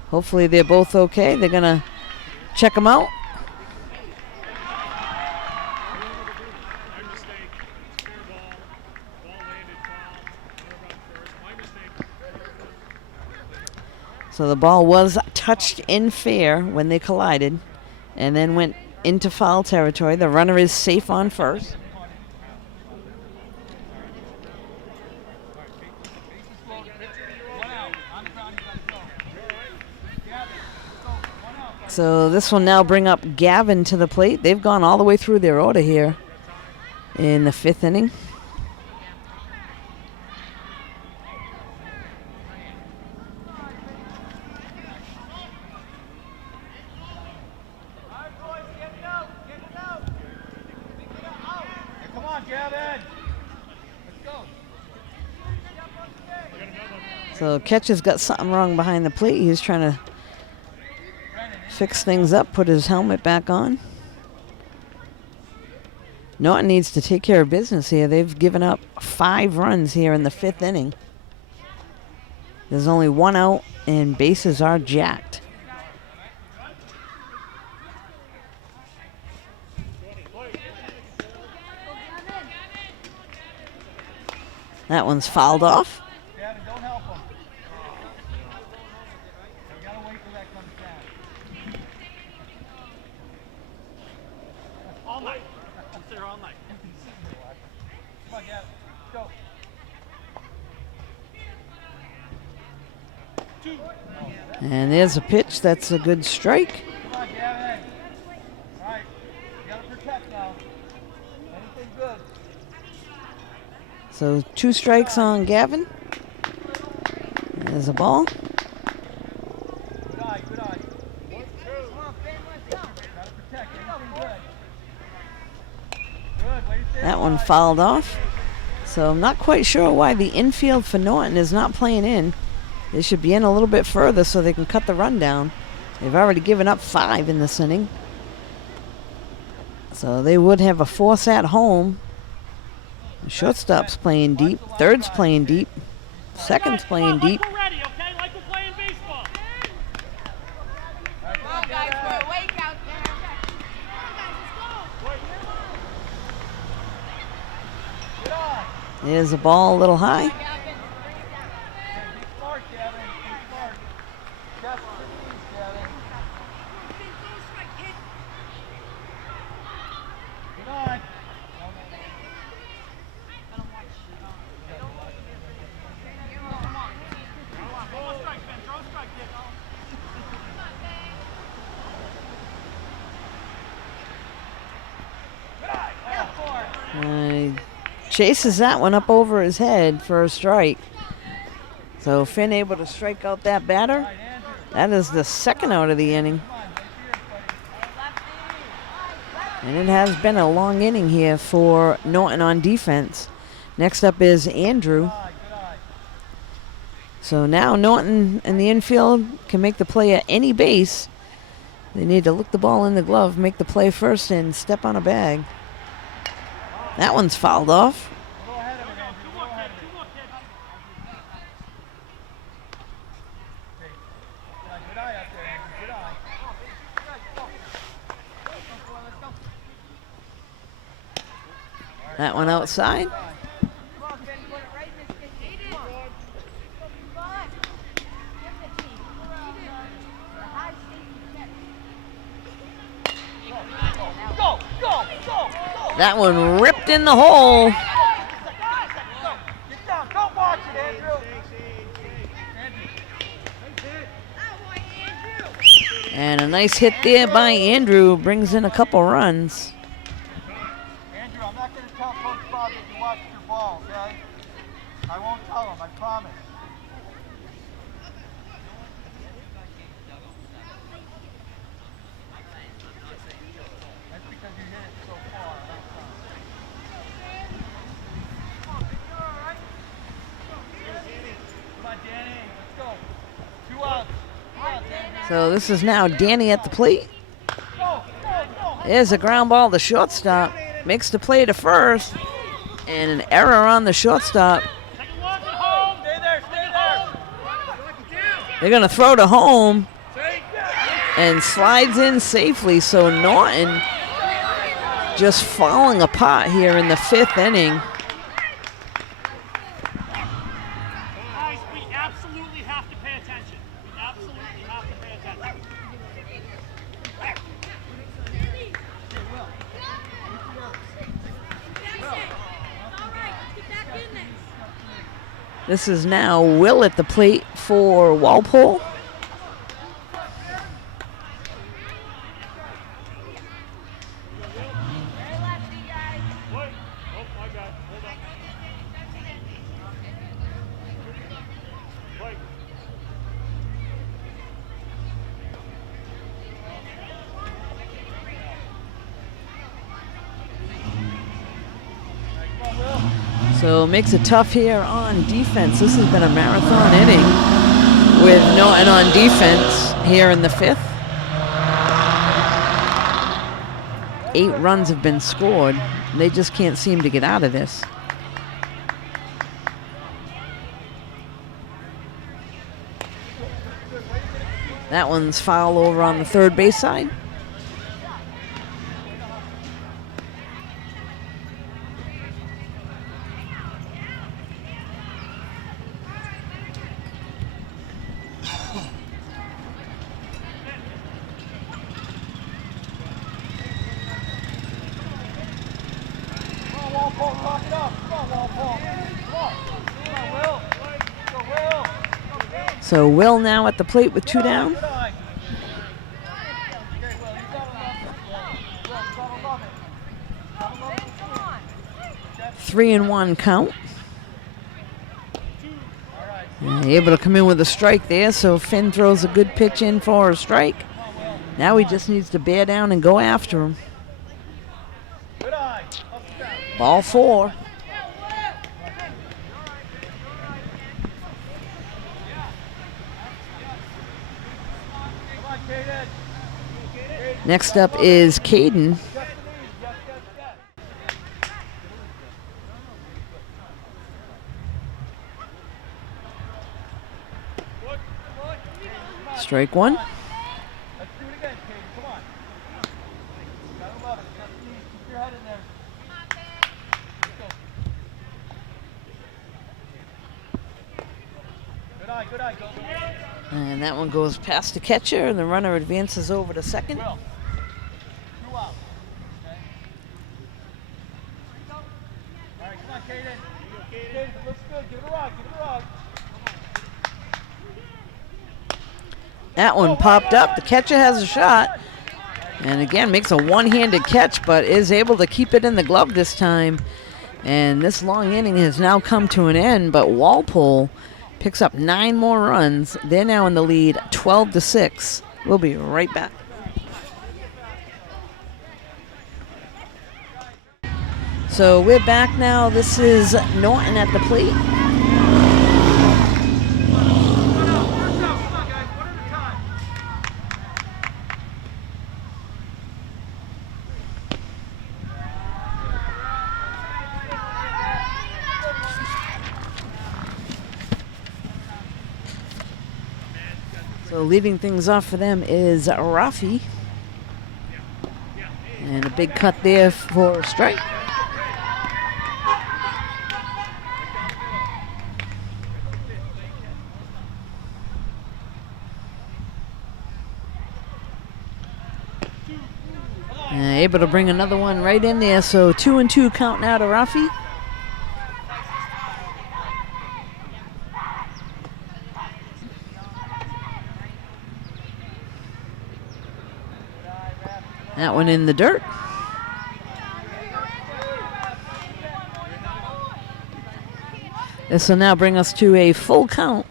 Hopefully they're both okay. They're going to check them out. So the ball was touched in fair when they collided and then went into foul territory. The runner is safe on first. So this will now bring up Gavin to the plate. They've gone all the way through their order here in the 5th inning. So catcher's got something wrong behind the plate. He's trying to fix things up, put his helmet back on. Norton needs to take care of business here. They've given up 5 runs here in the 5th inning. There's only 1 out, and bases are jacked. That one's fouled off. Gavin, don't help him. You gotta wait till that comes down. All night. We'll sit here all night. Come on, Gavin. Go. 2. And there's a pitch. That's a good strike. Come on, Gavin. All right. You gotta protect now. Anything good. So 2 strikes on Gavin. There's a ball. Good eye, good eye. 1, 2. Come on, Ben, let's go. Gotta protect. Anything good. Good. Way to stay That one alive. fouled off. So I'm not quite sure why the infield for Norton is not playing in. They should be in a little bit further so they can cut the run down. They've already given up 5 in this inning. So they would have a force at home. The shortstop's playing deep. Third's playing deep. Second's playing deep. Like we're ready, okay? Like we're playing baseball. Come on, guys, we're awake out there. Good eye. There's a ball a little high. Be smart, Gavin. Be smart. Just for these, Gavin. Good eye. Throw a strike, Ben. Throw a strike, kid. Chases that one up over his head for a strike. So Finn able to strike out that batter. That is the 2nd out of the inning. And it has been a long inning here for Norton on defense. Next up is Andrew. So now Norton in the infield can make the play at any base. They need to look the ball in the glove, make the play first, and step on a bag. That one's fouled off. Go ahead of it, Andrew. Go ahead of it. Good eye out there, Andrew. Good eye. That one outside. Come on, Ben, put it right in his face. Come on. Come on. Give the team. The high safety catch. Go, go, go, go. That one ripped in the hole. Get down. Don't watch it, Andrew. And a nice hit there by Andrew brings in a couple runs. Andrew, I'm not going to tell Coach Bob that you watched your ball, okay? I won't tell him, I promise. That's because you hit it so far. Come on, Danny. Let's go. 2 outs. 2 outs, Andrew. So this is now Danny at the plate. Go, go, go. There's a ground ball to shortstop. Makes the play to first. And an error on the shortstop. Take a walk at home. Stay there, stay there. They're going to throw to home. And slides in safely. So Norton just falling apart here in the 5th inning. Guys, we absolutely have to pay attention. We absolutely have to pay attention. This is now Will at the plate for Walpole. Wait. Oh, my God. Hold on. Wait. Come on, Will. So it makes it tough here on defense. This has been a marathon inning with Norton on defense here in the 5th. 8 runs have been scored. They just can't seem to get out of this. That one's foul over on the third base side. Come on, Walpole, lock it up. Come on, Walpole. Come on. Come on, Will. Go, Will. So Will now at the plate with 2 down. Good eye. Okay, Will, you gotta love it. Will, you gotta love it. Gotta love it. 3-1 count. All right. Able to come in with a strike there, so Finn throws a good pitch in for a strike. Now he just needs to bear down and go after him. Good eye. Up and down. Ball 4. Come on, Kaden. Next up is Caden. Just the knees. Yes. Strike 1. Let's do it again, Kaden. Come on. Gotta love it. Just the knees. Keep your head in there. Good eye, good eye. Go. And that one goes past the catcher, and the runner advances over to second. Will. 2 out. Okay. All right, come on, Kaden. Kaden, it looks good. Give it a rug. Give it a rug. That one popped up. The catcher has a shot. And again, makes a one-handed catch, but is able to keep it in the glove this time. And this long inning has now come to an end, but Walpole picks up 9 more runs. They're now in the lead, 12-6. We'll be right back. So we're back now. This is Norton at the plate. So leading things off for them is Rafi. And a big cut there for a strike. Able to bring another one right in there. So 2-2 count now to Rafi. That one in the dirt. This will now bring us to a full count.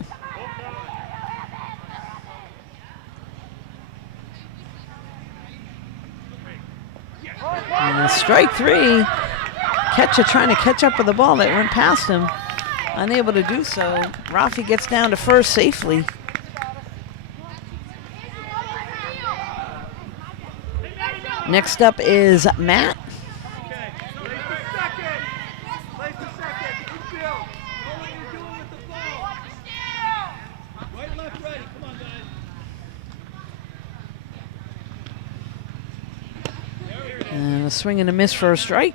And strike 3. Catcher trying to catch up with the ball that went past him. Unable to do so. Rafi gets down to first safely. Next up is Matt. Okay, place the second. Place the second. Good field. Know what you're doing with the ball. Right, left, ready. Come on, guys. And a swing and a miss for a strike.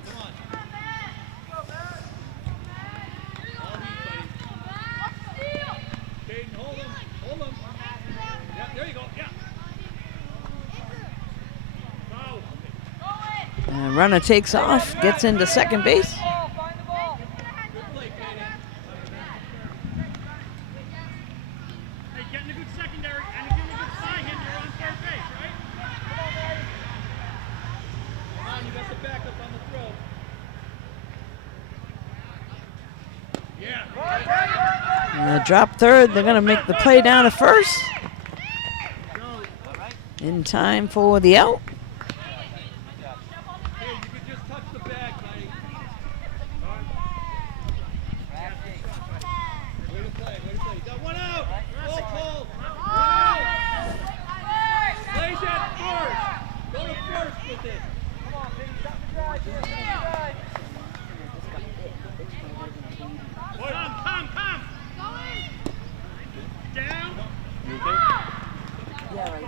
Caden, hold him. Hold him. Yeah, there you go. Yeah. Foul. And runner takes off, gets into second base. Find the ball. Good play, Caden. Hey, getting a good secondary and getting a good side hitter on third base, right? Come on, you got the backup on the throw. Yeah. Drop third. They're going to make the play down to first. In time for the out. Hey, you could just touch the bag, buddy.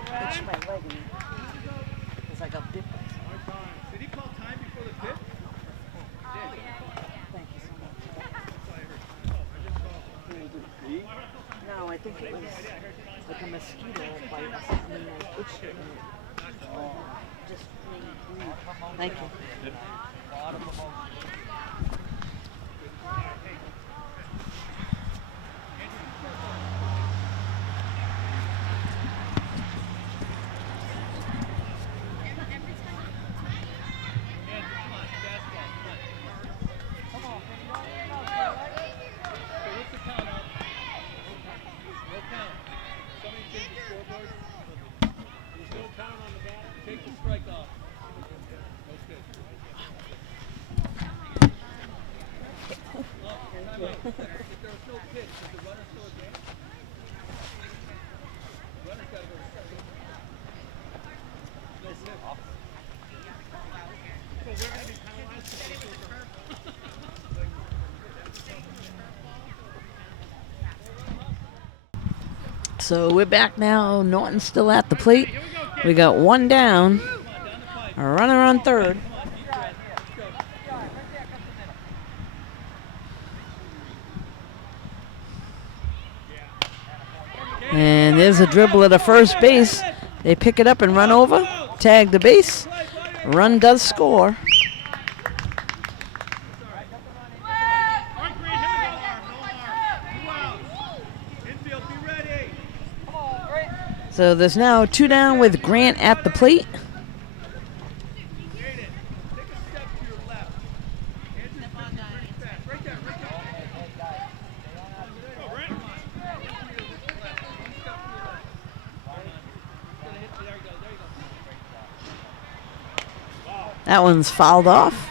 itched my leg and it was like a bit. Did he call time before the pitch? Thank you so much. No, I think it was like a mosquito bite or something. I itched it and it just made me bleed. Thank you. Take the strike off. That's good. If there was no pitch, does the runner still advance? The runner's got to go to second. No pitch. So we're going to be penalized for this over. So we're back now. Norton's still at the plate. We got one down. A runner on third. And there's a dribble at a first base. They pick it up and run over. Tag the base. Run does score. So there's now two down with Grant at the plate. That one's fouled off.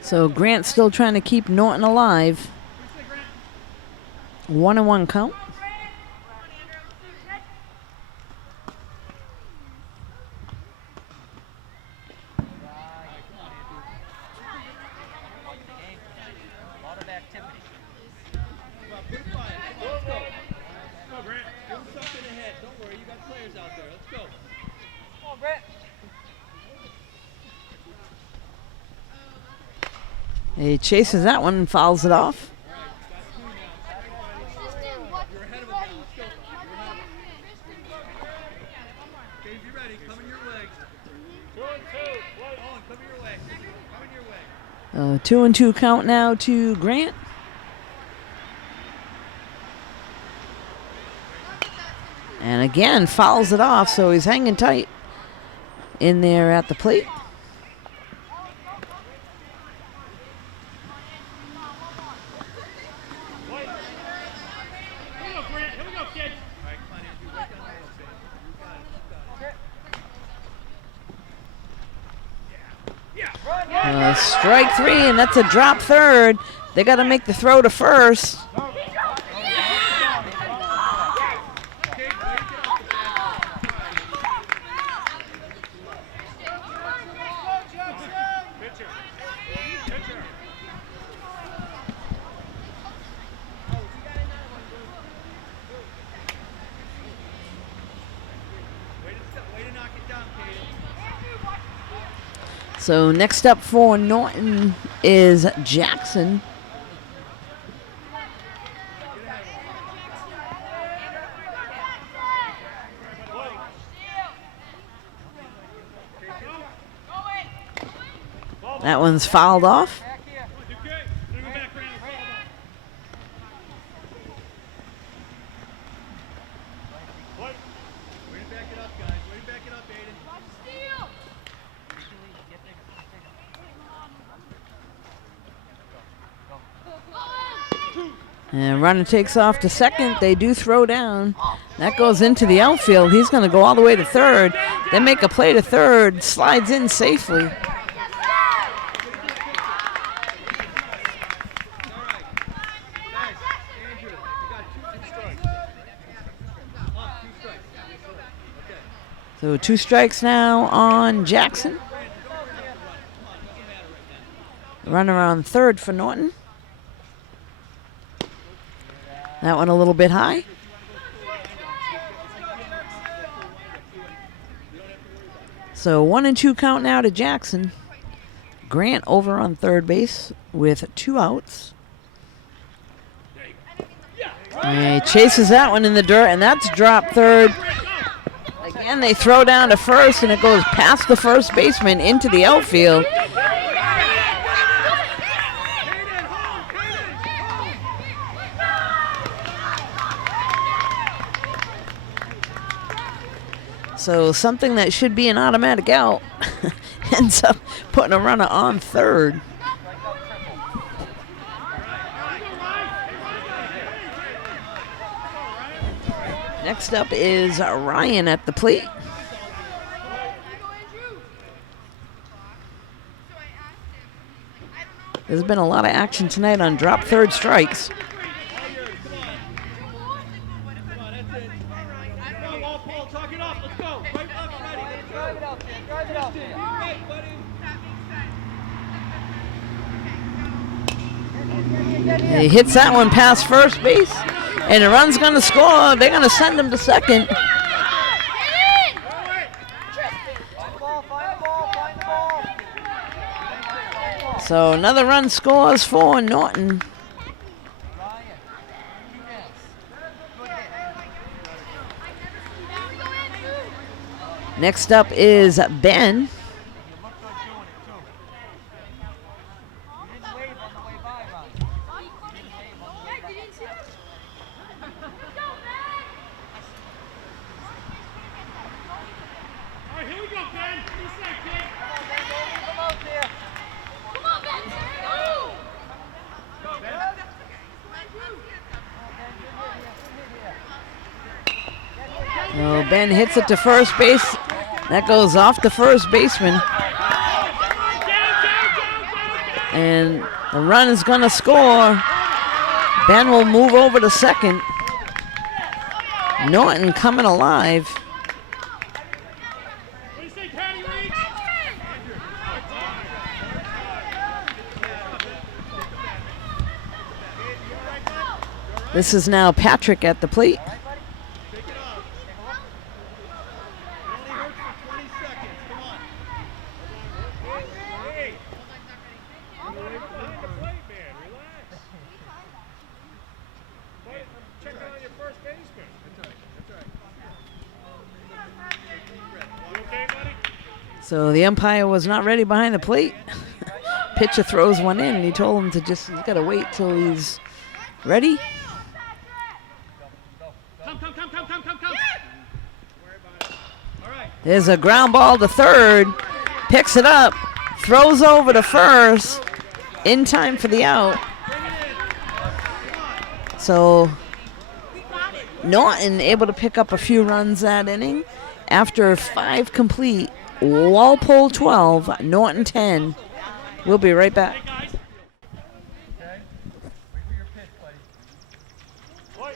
So Grant's still trying to keep Norton alive. 1-1 count. He chases that one and fouls it off. Oh, 2-2 count now to Grant. And again, fouls it off, so he's hanging tight in there at the plate. Strike three, and that's a drop third. They got to make the throw to first. So next up for Norton is Jackson. That one's fouled off. And runner takes off to second. They do throw down. That goes into the outfield. He's going to go all the way to third. They make a play to third. Slides in safely. So 2 strikes now on Jackson. Runner on third for Norton. That one a little bit high. So 1-2 count now to Jackson. Grant over on third base with 2 outs. And he chases that one in the dirt, and that's drop third. Again, they throw down to first, and it goes past the first baseman into the outfield. So something that should be an automatic out ends up putting a runner on third. Next up is Ryan at the plate. There's been a lot of action tonight on drop third strikes. Come on, that's it. Come on, Walpole, talk it up. Let's go. Right, left, ready. Let's Drive it out there. Drive it out You're there. right, buddy. He hits that one past first base, and the run's going to score. They're going to send him to second. Find the ball, find the ball, find the ball. So another run scores for Norton. Ryan, keep this. Good hit. Next up is Ben. You look good doing it, too. You didn't wave on the way by, Ryan. You didn't wave on the way by. All right, here we go, Ben. This side, kid. Come on, Ben, don't leave him out there. So Ben hits it to first base. That goes off the first baseman. And the run is going to score. Ben will move over to second. Norton coming alive. What do you say, Patty Reach? This is now Patrick at the plate. Take it off. It only hurts for 20 seconds. Come on. Hey. Behind the plate, man. Relax. Check on your first baseman. That's right. You okay, buddy? So the umpire was not ready behind the plate. Pitcher throws one in, and he told him to he's got to wait till he's ready. Come. All right. There's a ground ball to third. Picks it up. Throws over to first. In time for the out. So Norton able to pick up a few runs that inning. After 5 complete, Walpole 12, Norton 10. We'll be right back. Hey, guys. Okay. Wait for your pitch, buddy. What?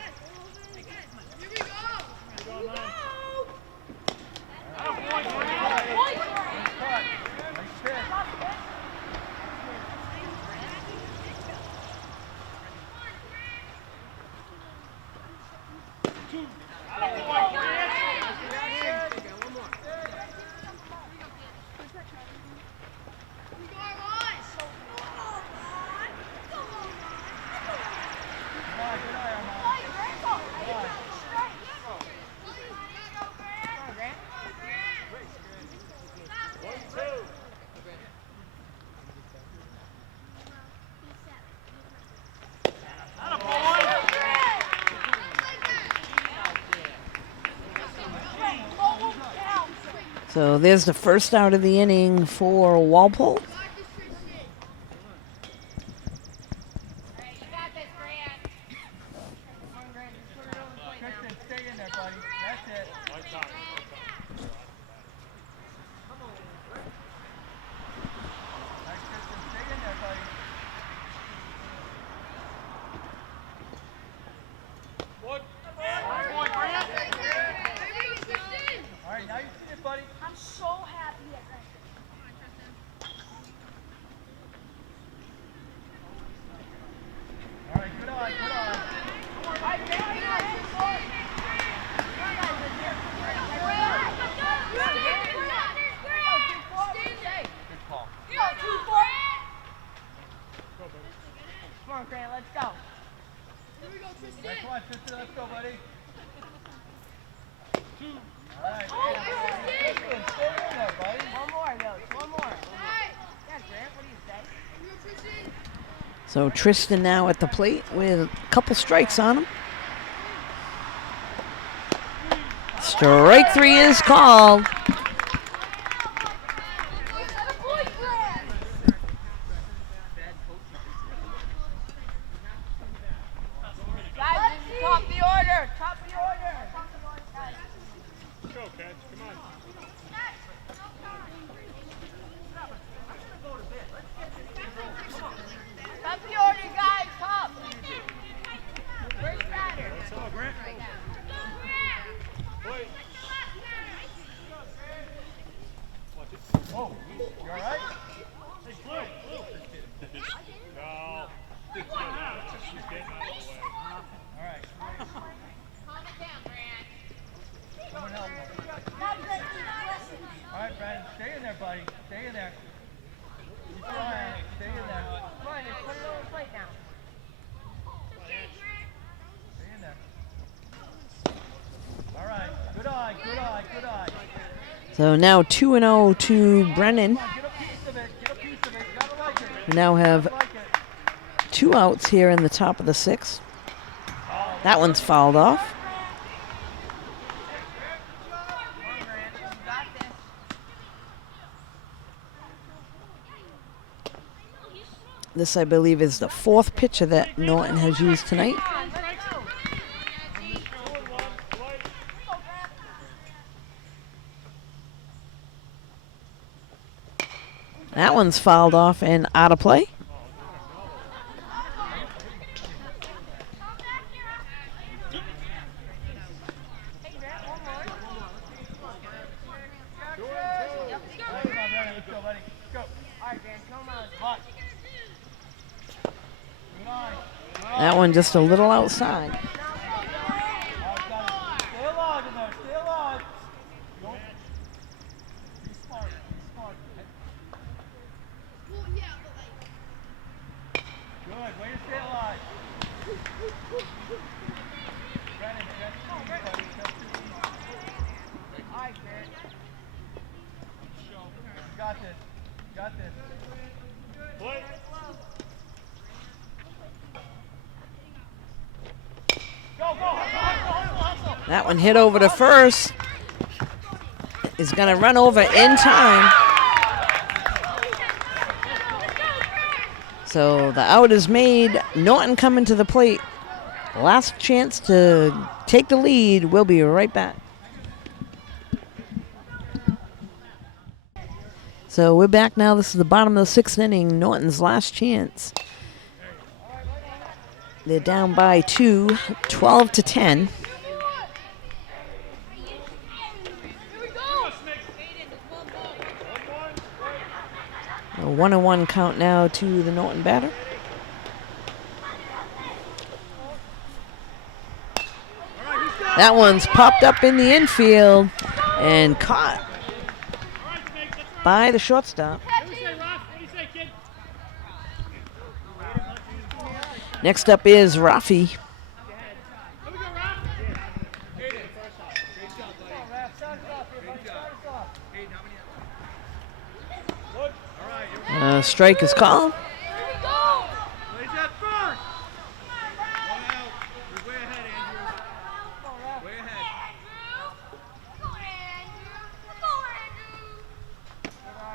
So there's the first out of the inning for Walpole. Kristen, stay in there, buddy. That's it. Nice, Kristen. Stay in there, buddy. All right, now you see the on, Grant. Let's go. Right, come on, Tristan, let's go, buddy. All right. Tristan, stay in there, buddy. One more, though. One more. Yeah, Grant, what do you say? So Tristan now at the plate with a couple strikes on him. Strike 3 is called. Guys, this is top of the order. Top of the order. Go, Cats. Come on. Top of the order, guys. Top. First batter. That's all, Grant. Play. Oh, you all right? Hey, play. No. She's getting out of the way. All right. Calm it down, Grant. Someone help him. All right, Brandon, stay in there, buddy. Stay in there. Keep trying. Stay in there. Come on, just put it on the plate now. Stay in there. All right. Good eye, good eye, good eye. So now 2-0 to Brennan. Come on, get a piece of it. Get a piece of it. You gotta like it. We now have Like it. 2 outs here in the top of the 6th. That one's fouled off. Come on, Grant. You got this. This, I believe, is the 4th pitcher that Norton has used tonight. Come on, let's go. That one's fouled off and out of play. Hey, Grant, one more. All right, come on, Brandon. Let's go, buddy. Go. All right, Grant, come on. Watch. Good eye. That one just a little outside. All right, got it. Stay alive in there. Stay alive. Don't. Be smart. Be smart. Good. Way to stay alive. Brandon, just buddy. Just All right, Grant. You got this. You got this. Play. Go, go. Hustle. That one hit over to first. Is going to run over in time. So the out is made. Norton coming to the plate. Last chance to take the lead. We'll be right back. So we're back now. This is the bottom of the 6th inning. Norton's last chance. They're down by 2, 12-10. A 1-1 count now to the Norton batter. That one's popped up in the infield and caught by the shortstop. What do you say, Ross? What do you say, kid? Next up is Rafi. Here we go, Ross. Strike is called. Place that first. One out. You're way ahead, Andrew. Way ahead.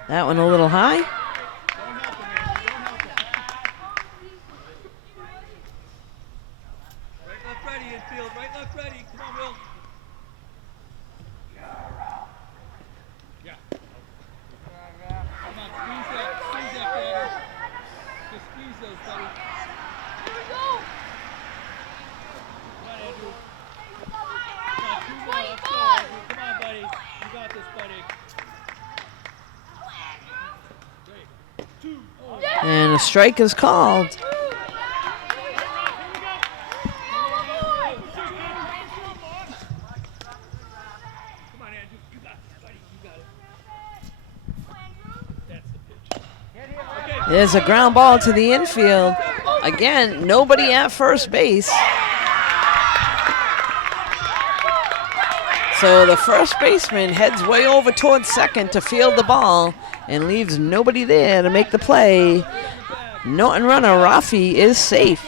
That one a little high. Don't help him, Andrew. Don't help him. Right, left, ready, infield. Right, left, ready. Come on, Will. Yeah. Come on, squeeze that, baby. Just squeeze those, buddy. Come on, Andrew. Come on, 2 more. Let's go, Andrew. Come on, buddy. You got this, buddy. Great. 2. Oh. And a strike is called. Come on, Andrew. You got this, buddy. You got it. That's the pitch. Okay. There's a ground ball to the infield. Again, nobody at first base. So the first baseman heads way over towards second to field the ball and leaves nobody there to make the play. Norton runner Rafi is safe.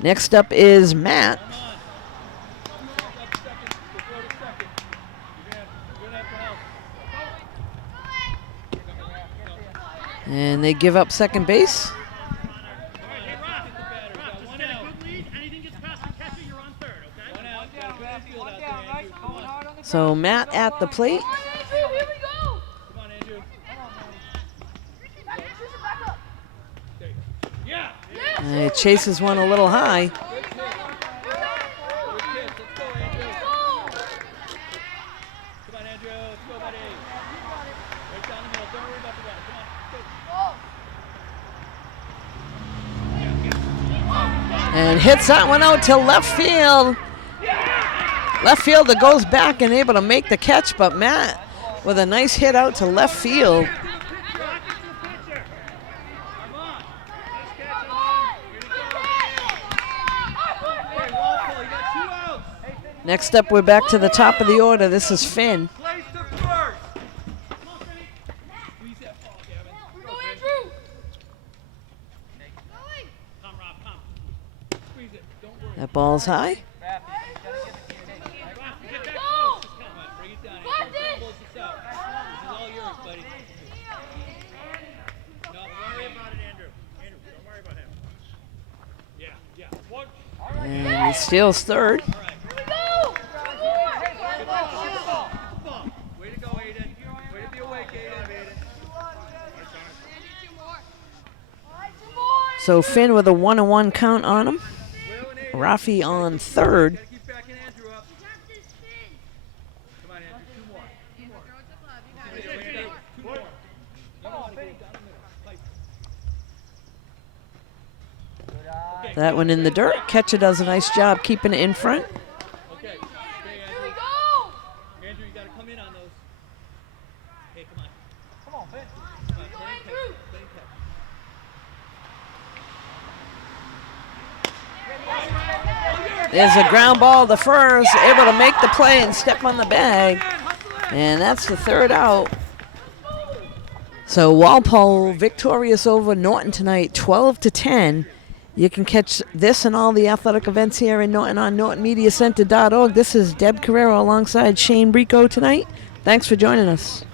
Next up is Matt. And they give up second base. So Matt at the plate. Here we go. Come on, Andrew. And he chases one a little high. Good pitch. Let's go, Andrew. Come on, Andrew. Let's go, buddy. Right down the middle. Don't worry about the run. Come on. And hits that one out to left field. Left fielder goes back and able to make the catch, but Matt with a nice hit out to left field. Next up, we're back to the top of the order. This is Finn. Place to first. That ball's high. Bring it down, Andrew. Don't close this out. This is all yours, buddy. No, Don't worry about it, Andrew. Andrew, don't worry about him. Yeah. What? And he steals third. all right. Good ball. Way to go, Aiden. Way to be awake, Aiden. So Finn with a 1-1 count on him. Will and Aiden. Rafi on third. Gotta keep backing Andrew up. Come on, Andrew. Two more. Two more. You don't want to get it down the middle. Pipe. Okay. That one in the dirt. Catcher does a nice job keeping it in front. Okay. Andrew, you gotta come in on those. Hey, come on. Come on, Ben. Come on, play and catch. Play and catch. There's a ground ball to first, able to make the play and step on the bag. And that's the third out. So Walpole victorious over Norton tonight, 12-10. You can catch this and all the athletic events here in Norton on NortonMediaCenter.org. This is Deb Carrero alongside Shane Brico tonight. Thanks for joining us.